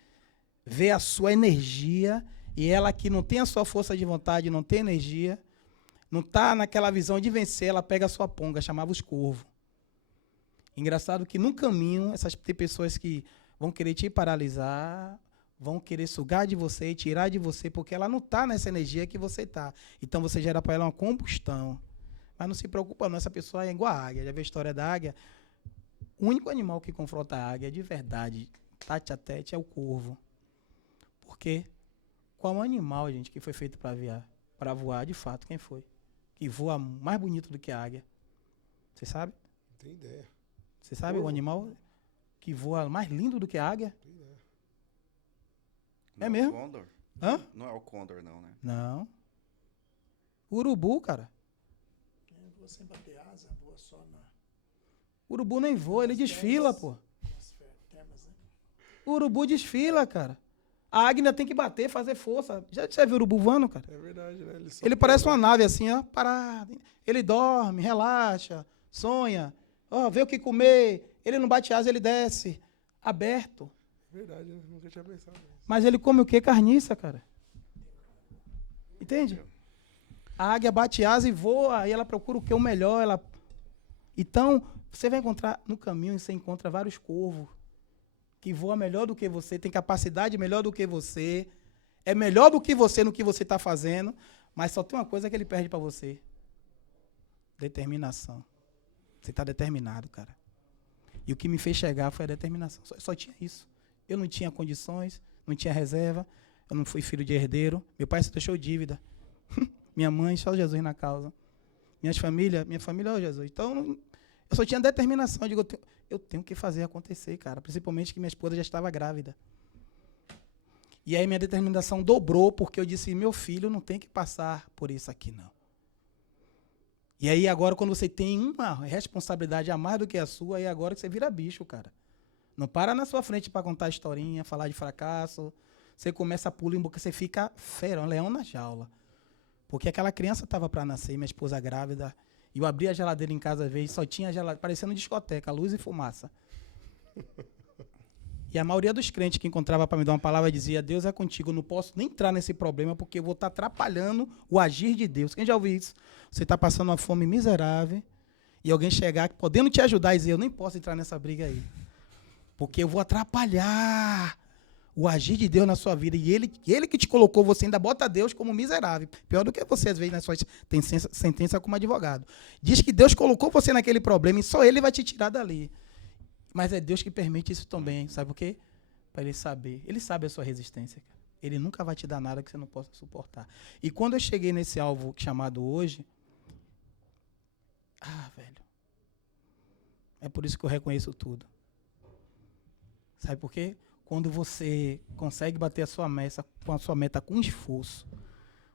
vê a sua energia, e ela que não tem a sua força de vontade, não tem energia, não está naquela visão de vencer, ela pega a sua ponga, chamava os corvos. Engraçado que no caminho, tem pessoas que vão querer te paralisar, vão querer sugar de você e tirar de você, porque ela não está nessa energia que você está. Então você gera para ela uma combustão. Mas não se preocupa não, essa pessoa é igual a águia. Já viu a história da águia? O único animal que confronta a águia de verdade, tete a tete, é o corvo. Por quê? Qual animal, gente, que foi feito para voar, de fato, quem foi? Que voa mais bonito do que a águia? Você sabe? Não tem ideia. Você sabe o animal que voa mais lindo do que a águia? Não tem ideia. Não É mesmo? O Condor? Hã? Não é o Condor, não, né? Não. Urubu, cara. Voa sem bater asa, voa só na... Urubu nem voa, ele desfila, pô. nas termas, né? O urubu desfila, cara. A águia tem que bater, fazer força. Já viu o urubu voando, cara? É verdade, né? Ele parece uma nave assim, ó, parado. Ele dorme, relaxa, sonha, ó, vê o que comer. Ele não bate asa, ele desce, aberto. É verdade, eu nunca tinha pensado nisso. Mas ele come o quê? Carniça, cara. Entende? A águia bate asa e voa, e ela procura o que? O melhor. Então, você vai encontrar no caminho, você encontra vários corvos que voa melhor do que você, tem capacidade melhor do que você, é melhor do que você no que você está fazendo, mas só tem uma coisa que ele perde para você. Determinação. Você está determinado, cara. E o que me fez chegar foi a determinação. Só tinha isso. Eu não tinha condições, não tinha reserva, eu não fui filho de herdeiro. Meu pai só deixou dívida. Minha mãe, só Jesus na causa. Minha família, ó Jesus. Então, eu só tinha determinação. Eu digo, eu tenho que fazer acontecer, cara. Principalmente que minha esposa já estava grávida. E aí minha determinação dobrou, porque eu disse, meu filho não tem que passar por isso aqui, não. E aí agora, quando você tem uma responsabilidade a mais do que a sua, aí agora que você vira bicho, cara. Não para na sua frente para contar historinha, falar de fracasso. Você começa a pular, porque você fica fera, um leão na jaula. Porque aquela criança estava para nascer, minha esposa grávida. E eu abri a geladeira em casa, às vezes, só tinha geladeira, parecendo discoteca, luz e fumaça. E a maioria dos crentes que encontrava para me dar uma palavra dizia, Deus é contigo, eu não posso nem entrar nesse problema porque eu vou estar atrapalhando o agir de Deus. Quem já ouviu isso? Você está passando uma fome miserável e alguém chegar podendo te ajudar e dizer, eu nem posso entrar nessa briga aí. Porque eu vou atrapalhar o agir de Deus na sua vida. E ele que te colocou, você ainda bota Deus como miserável. Pior do que você, às vezes, nas suas sentenças como advogado. Diz que Deus colocou você naquele problema e só Ele vai te tirar dali. Mas é Deus que permite isso também. Sabe por quê? Para Ele saber. Ele sabe a sua resistência. Cara. Ele nunca vai te dar nada que você não possa suportar. E quando eu cheguei nesse alvo chamado hoje, velho, é por isso que eu reconheço tudo. Sabe por quê? Quando você consegue bater a sua meta com esforço,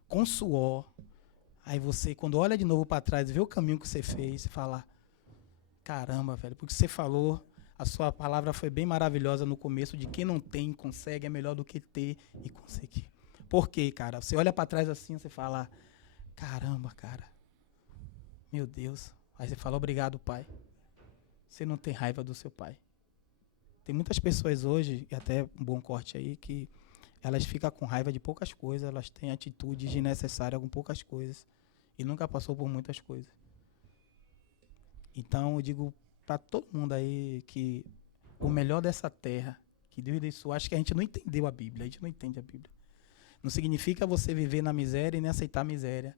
com suor, aí você, quando olha de novo para trás e vê o caminho que você fez, você fala, caramba, velho, porque você falou, a sua palavra foi bem maravilhosa no começo, de quem não tem, consegue, é melhor do que ter e conseguir. Por quê, cara? Você olha para trás assim, você fala, caramba, cara, meu Deus. Aí você fala, obrigado, pai. Você não tem raiva do seu pai. Tem muitas pessoas hoje, e até um bom corte aí, que elas ficam com raiva de poucas coisas, elas têm atitudes desnecessárias com poucas coisas e nunca passou por muitas coisas. Então, eu digo para todo mundo aí que o melhor dessa terra, que Deus deixou, acho que a gente não entendeu a Bíblia, a gente não entende a Bíblia. Não significa você viver na miséria e nem aceitar a miséria.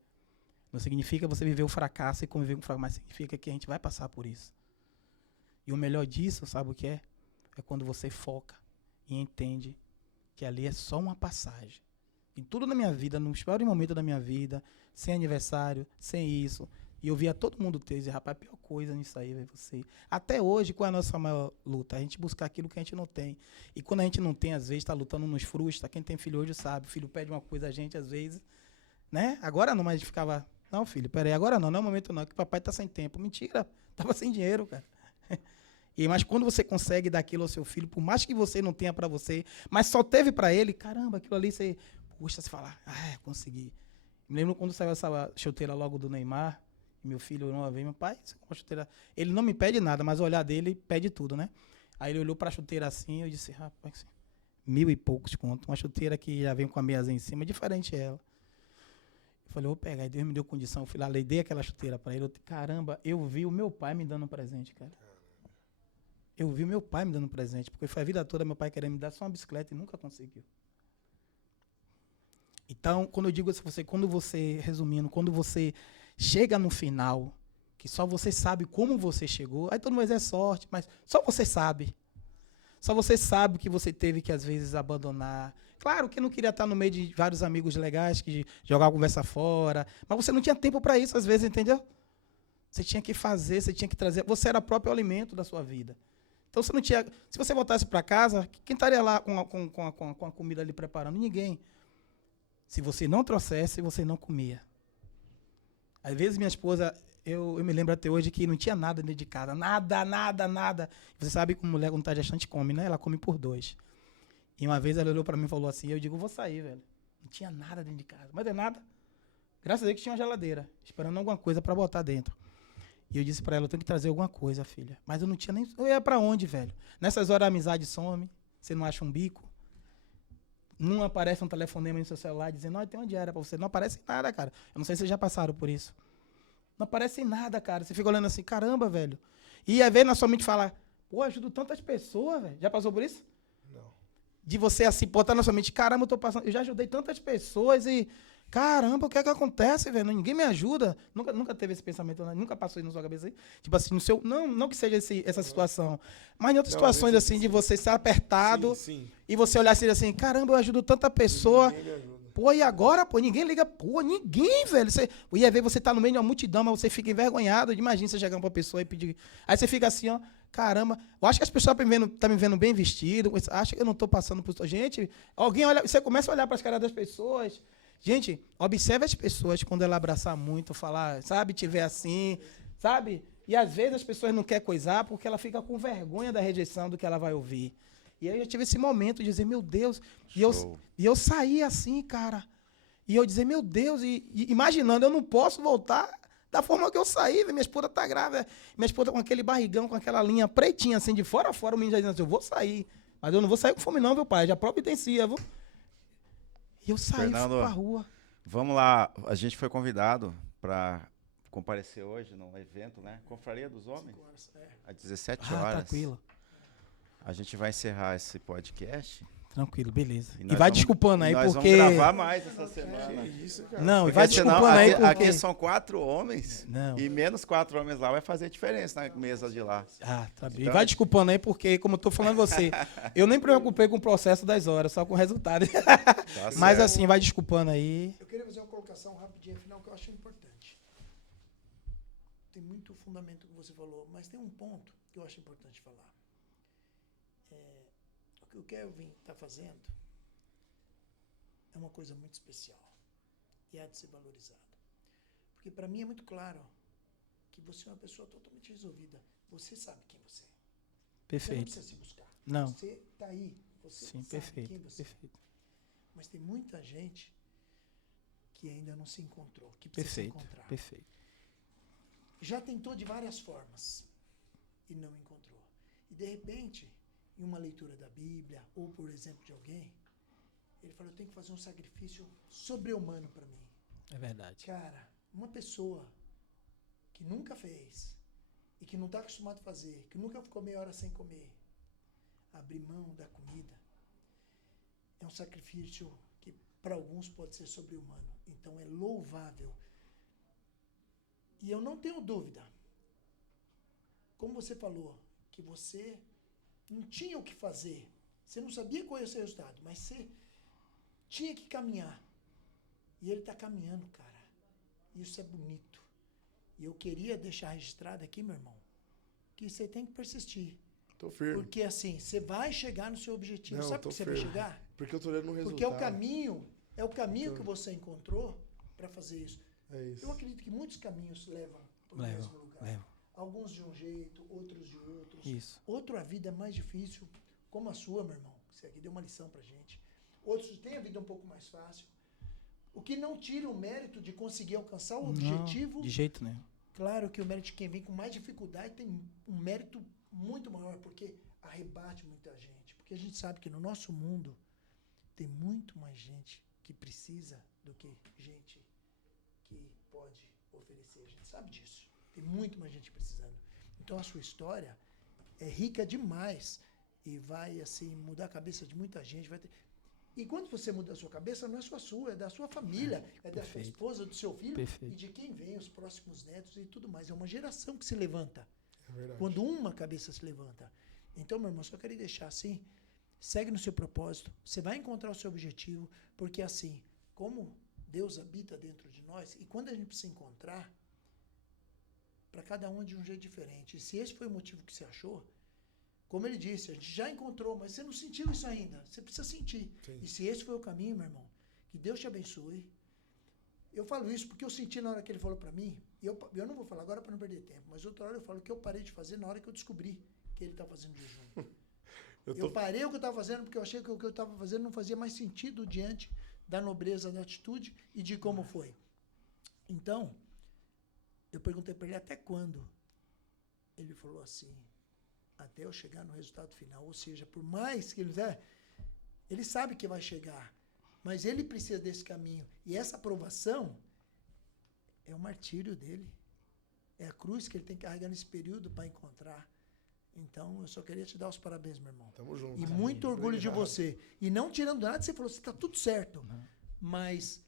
Não significa você viver o fracasso e conviver com o fracasso, mas significa que a gente vai passar por isso. E o melhor disso, sabe o que é? É quando você foca e entende que ali é só uma passagem. Em tudo na minha vida, nos piores momentos da minha vida, sem aniversário, sem isso, e eu via todo mundo ter, e dizer, rapaz, a pior coisa nisso aí é você. Até hoje, qual é a nossa maior luta? A gente buscar aquilo que a gente não tem. E quando a gente não tem, às vezes, está lutando, nos frustra. Quem tem filho hoje sabe. O filho pede uma coisa a gente, às vezes, né? Agora não, mas a gente ficava, não, filho, peraí, agora não é o momento não, que o papai está sem tempo. Mentira, estava sem dinheiro, cara. Mas quando você consegue dar aquilo ao seu filho, por mais que você não tenha para você, mas só teve para ele, caramba, aquilo ali você, puxa, você fala, consegui. Me lembro quando saiu essa chuteira logo do Neymar, e meu filho uma vez, meu pai, você comprou chuteira. Ele não me pede nada, mas o olhar dele pede tudo, né? Aí ele olhou para a chuteira assim, eu disse, rapaz, 1.000 e poucos conto, uma chuteira que já vem com a meiazinha em cima, diferente ela. Eu falei, vou pegar, e Deus me deu condição, eu fui lá, dei aquela chuteira para ele, caramba, eu vi o meu pai me dando um presente, cara. Eu vi meu pai me dando um presente, porque foi a vida toda meu pai querendo me dar só uma bicicleta e nunca conseguiu. Então, quando eu digo isso a você, resumindo, quando você chega no final, que só você sabe como você chegou, aí todo mundo vai dizer sorte, mas só você sabe. Só você sabe que você teve que, às vezes, abandonar. Claro que não queria estar no meio de vários amigos legais, que jogavam a conversa fora, mas você não tinha tempo para isso, às vezes, entendeu? Você tinha que fazer, você tinha que trazer, você era o próprio alimento da sua vida. Então, você não tinha, se você voltasse para casa, quem estaria lá com a comida ali preparando? Ninguém. Se você não trouxesse, você não comia. Às vezes, minha esposa, eu me lembro até hoje que não tinha nada dentro de casa. Nada. Você sabe que mulher, quando está gestante, come, né? Ela come por 2. E uma vez ela olhou para mim e falou assim, eu digo, vou sair, velho. Não tinha nada dentro de casa. Mas é nada. Graças a Deus que tinha uma geladeira, esperando alguma coisa para botar dentro. E eu disse para ela, eu tenho que trazer alguma coisa, filha. Mas eu não tinha nem... Eu ia para onde, velho? Nessas horas a amizade some, você não acha um bico. Não aparece um telefonema no seu celular dizendo, tem uma diária para você. Não aparece nada, cara. Eu não sei se vocês já passaram por isso. Não aparece nada, cara. Você fica olhando assim, caramba, velho. E às vezes na sua mente fala, pô, ajudo tantas pessoas, velho. Já passou por isso? de você assim, botar na sua mente, caramba, eu já ajudei tantas pessoas e, caramba, o que é que acontece, velho? Ninguém me ajuda. Nunca teve esse pensamento, né? Nunca passou isso na sua cabeça aí? Tipo assim, não que seja essa situação, mas em outras situações assim, de você estar apertado e você olhar assim, caramba, eu ajudo tanta pessoa. Pô, e agora, pô, ninguém liga. Pô, ninguém, velho. Eu ia ver você tá no meio de uma multidão, mas você fica envergonhado. Imagina você chegar pra pessoa e pedir. Aí você fica assim, ó, caramba. Eu acho que as pessoas tá me vendo bem vestido. Acho que eu não tô passando por isso. Gente, alguém olha, você começa a olhar para as caras das pessoas. Gente, observe as pessoas quando ela abraçar muito, falar, sabe, tiver assim, sabe? E às vezes as pessoas não querem coisar porque ela fica com vergonha da rejeição do que ela vai ouvir. E aí eu tive esse momento de dizer, meu Deus, e eu saí assim, cara. E eu dizer, meu Deus, e imaginando, eu não posso voltar da forma que eu saí, minha esposa tá grávida, minha esposa com aquele barrigão, com aquela linha pretinha, assim, de fora a fora, o menino já dizendo assim, eu vou sair, mas eu não vou sair com fome não, viu, pai, já providencia, viu? E eu saí, Fernando, fui pra rua. Vamos lá, a gente foi convidado para comparecer hoje no evento, né? Confraria dos Homens, às 17 horas. Tranquilo. A gente vai encerrar esse podcast. Tranquilo, beleza. E E nós vai vamos- desculpando aí, nós porque... vamos gravar mais essa semana. Que isso, cara. Não, e Porque vai senão, desculpando aí, aqui, porque... aqui são 4 homens Não. e menos 4 homens lá vai fazer diferença na mesa de lá. Tá bem. E Então, vai desculpando aí, porque, como eu tô falando você, eu nem preocupei com o processo das horas, só com o resultado. Tá Mas certo. assim, vai desculpando aí. Eu queria fazer uma colocação rapidinha, final, que eu acho importante. Tem muito fundamento que você falou, mas tem um ponto que eu acho importante falar. O que o Kelvin está fazendo é uma coisa muito especial e há de ser valorizado. Porque para mim é muito claro que você é uma pessoa totalmente resolvida. Você sabe quem você é. Você não Perfeito. precisa se buscar. Não. Você está aí. Você Sim, sabe perfeito. quem você é. Perfeito. Mas tem muita gente que ainda não se encontrou, que precisa se Perfeito. encontrar. Perfeito. Já tentou de várias formas e não encontrou. E de repente, em uma leitura da Bíblia, ou por exemplo de alguém, ele falou, eu tenho que fazer um sacrifício sobre-humano para mim. É verdade. Cara, uma pessoa que nunca fez e que não está acostumado a fazer, que nunca ficou meia hora sem comer, abrir mão da comida, é um sacrifício que para alguns pode ser sobre-humano. Então é louvável. E eu não tenho dúvida, como você falou, que você não tinha o que fazer, você não sabia qual ia ser o resultado, mas você tinha que caminhar. E ele está caminhando, cara. Isso é bonito. E eu queria deixar registrado aqui, meu irmão, que você tem que persistir. Tô firme. Porque assim, você vai chegar no seu objetivo. Não, Sabe tô por que você vai firme. chegar? Porque eu tô olhando o resultado. Porque é o caminho que você encontrou para fazer isso. É isso. Eu acredito que muitos caminhos levam para o mesmo lugar. Leva. Alguns de um jeito, outros de outros. Isso. Outro a vida é mais difícil, como a sua, meu irmão. Você aqui deu uma lição pra gente. Outros têm a vida um pouco mais fácil. O que não tira o mérito de conseguir alcançar o objetivo. Não, de jeito nenhum. Claro que o mérito de quem vem com mais dificuldade tem um mérito muito maior, porque arrebate muita gente. Porque a gente sabe que no nosso mundo tem muito mais gente que precisa do que gente que pode oferecer. A gente sabe disso. Tem muito mais gente precisando. Então a sua história é rica demais e vai assim mudar a cabeça de muita gente. Vai ter... E quando você muda a sua cabeça, não é só sua, é da sua família, é da sua esposa, do seu filho Perfeito. e de quem vem, os próximos netos e tudo mais. É uma geração que se levanta. É verdade. Quando uma cabeça se levanta. Então, meu irmão, só queria deixar assim, segue no seu propósito, você vai encontrar o seu objetivo, porque assim, como Deus habita dentro de nós, e quando a gente se encontrar, para cada um é de um jeito diferente. E se esse foi o motivo que você achou, como ele disse, a gente já encontrou, mas você não sentiu isso ainda. Você precisa sentir. Sim. E se esse foi o caminho, meu irmão, que Deus te abençoe. Eu falo isso porque eu senti na hora que ele falou para mim, e eu não vou falar agora para não perder tempo, mas outra hora eu falo que eu parei de fazer na hora que eu descobri que ele está fazendo jejum. Eu parei o que eu estava fazendo porque eu achei que o que eu estava fazendo não fazia mais sentido diante da nobreza da atitude e de como foi. Então, eu perguntei para ele até quando. Ele falou assim, até eu chegar no resultado final. Ou seja, por mais que ele sabe que vai chegar, mas ele precisa desse caminho. E essa aprovação é o martírio dele. É a cruz que ele tem que carregar nesse período para encontrar Então, eu só queria te dar os parabéns, meu irmão. Tamo junto. E muito orgulho de Obrigado. você. E não tirando nada, você falou, você tá tudo certo. Mas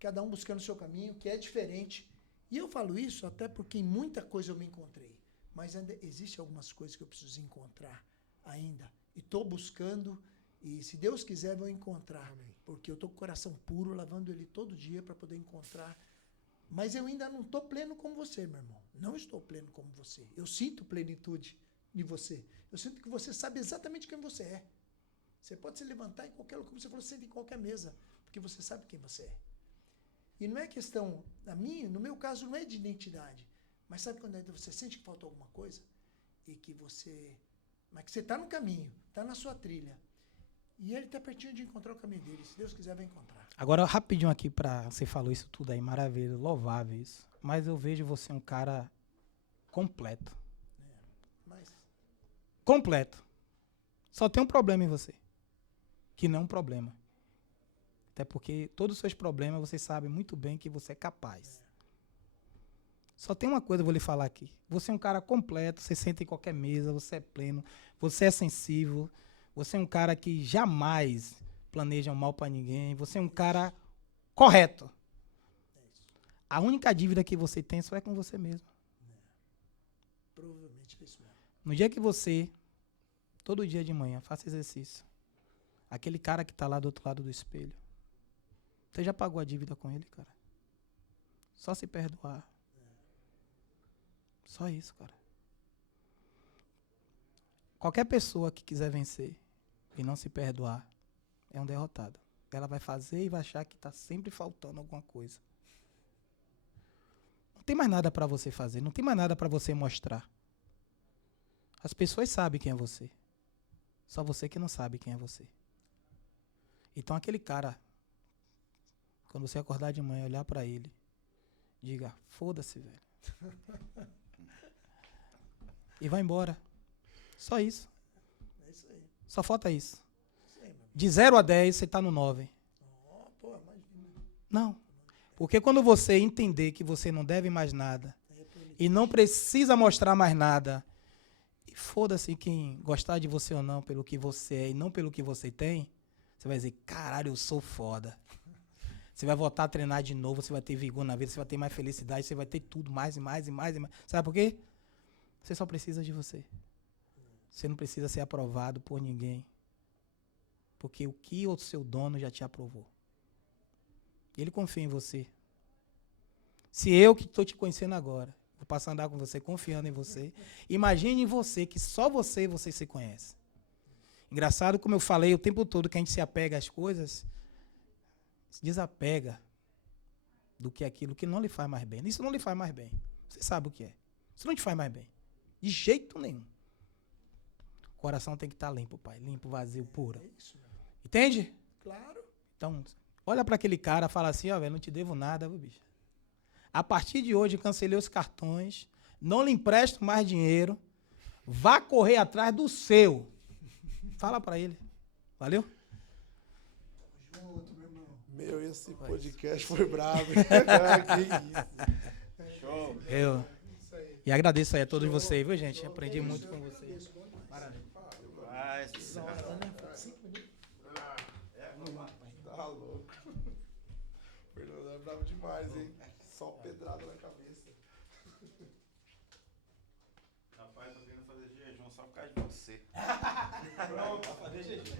cada um buscando o seu caminho, que é diferente. E eu falo isso até porque em muita coisa eu me encontrei. Mas ainda existem algumas coisas que eu preciso encontrar ainda. E estou buscando, e se Deus quiser, vou encontrar. Amém. Porque eu estou com o coração puro, lavando ele todo dia para poder encontrar. Mas eu ainda não estou pleno como você, meu irmão. Não estou pleno como você. Eu sinto plenitude de você. Eu sinto que você sabe exatamente quem você é. Você pode se levantar em qualquer lugar, como você falou, senta em qualquer mesa, porque você sabe quem você é. E não é questão, no meu caso, não é de identidade. Mas sabe quando você sente que faltou alguma coisa? E que você... Mas que você está no caminho, está na sua trilha. E ele está pertinho de encontrar o caminho dele. Se Deus quiser, vai encontrar. Agora, rapidinho aqui, você falou isso tudo aí, maravilha, louvável isso. Mas eu vejo você um cara completo. Mas Completo. Só tem um problema em você. Que não é um problema. Até porque todos os seus problemas você sabe muito bem que você é capaz. Só tem uma coisa que eu vou lhe falar aqui. Você é um cara completo, você senta em qualquer mesa, você é pleno, você é sensível, você é um cara que jamais planeja um mal para ninguém, você é um cara correto. A única dívida que você tem só é com você mesmo. provavelmente é isso mesmo. No dia que você, todo dia de manhã, faça exercício, aquele cara que está lá do outro lado do espelho, você já pagou a dívida com ele, cara? Só se perdoar. Só isso, cara. Qualquer pessoa que quiser vencer e não se perdoar é um derrotado. Ela vai fazer e vai achar que está sempre faltando alguma coisa. Não tem mais nada para você fazer, não tem mais nada para você mostrar. As pessoas sabem quem é você. Só você que não sabe quem é você. Então aquele cara, quando você acordar de manhã, olhar para ele, diga, foda-se, velho. E vai embora. Só isso. É isso aí. Só falta isso. Isso aí, meu. De 0 a 10, você está no 9. Oh, pô, imagina. Não. Porque quando você entender que você não deve mais nada Aí é plenitude. e não precisa mostrar mais nada, e foda-se quem gostar de você ou não pelo que você é e não pelo que você tem, você vai dizer, caralho, eu sou foda. Você vai voltar a treinar de novo, você vai ter vigor na vida, você vai ter mais felicidade, você vai ter tudo, mais e mais e mais e mais. Sabe por quê? Você só precisa de você. Você não precisa ser aprovado por ninguém. Porque o que o seu dono já te aprovou. Ele confia em você. Se eu que estou te conhecendo agora, vou passar a andar com você, confiando em você, imagine em você, que só você se conhece. Engraçado, como eu falei o tempo todo, que a gente se apega às coisas, se desapega do que aquilo que não lhe faz mais bem. Isso não lhe faz mais bem. Você sabe o que é. Isso não te faz mais bem. De jeito nenhum. O coração tem que estar limpo, pai. Limpo, vazio, puro. É isso, meu. Entende? Claro. Então, olha para aquele cara e fala assim, ó, velho, não te devo nada, viu, bicho? A partir de hoje, cancelei os cartões, não lhe empresto mais dinheiro, vá correr atrás do seu. Fala para ele. Valeu? Junto, meu irmão. Meu, esse podcast foi brabo. Que isso. Show. Eu. Isso aí. E agradeço aí a todos vocês, viu, gente? Aprendi muito com vocês. Isso, bom demais. Maravilha. Mas, Da hora, né? 5 minutos. Tá louco. Fernando é bravo demais, hein? Só pedrada na cabeça. Rapaz, tô querendo fazer jejum só por causa de você. Pronto. Fazer jejum.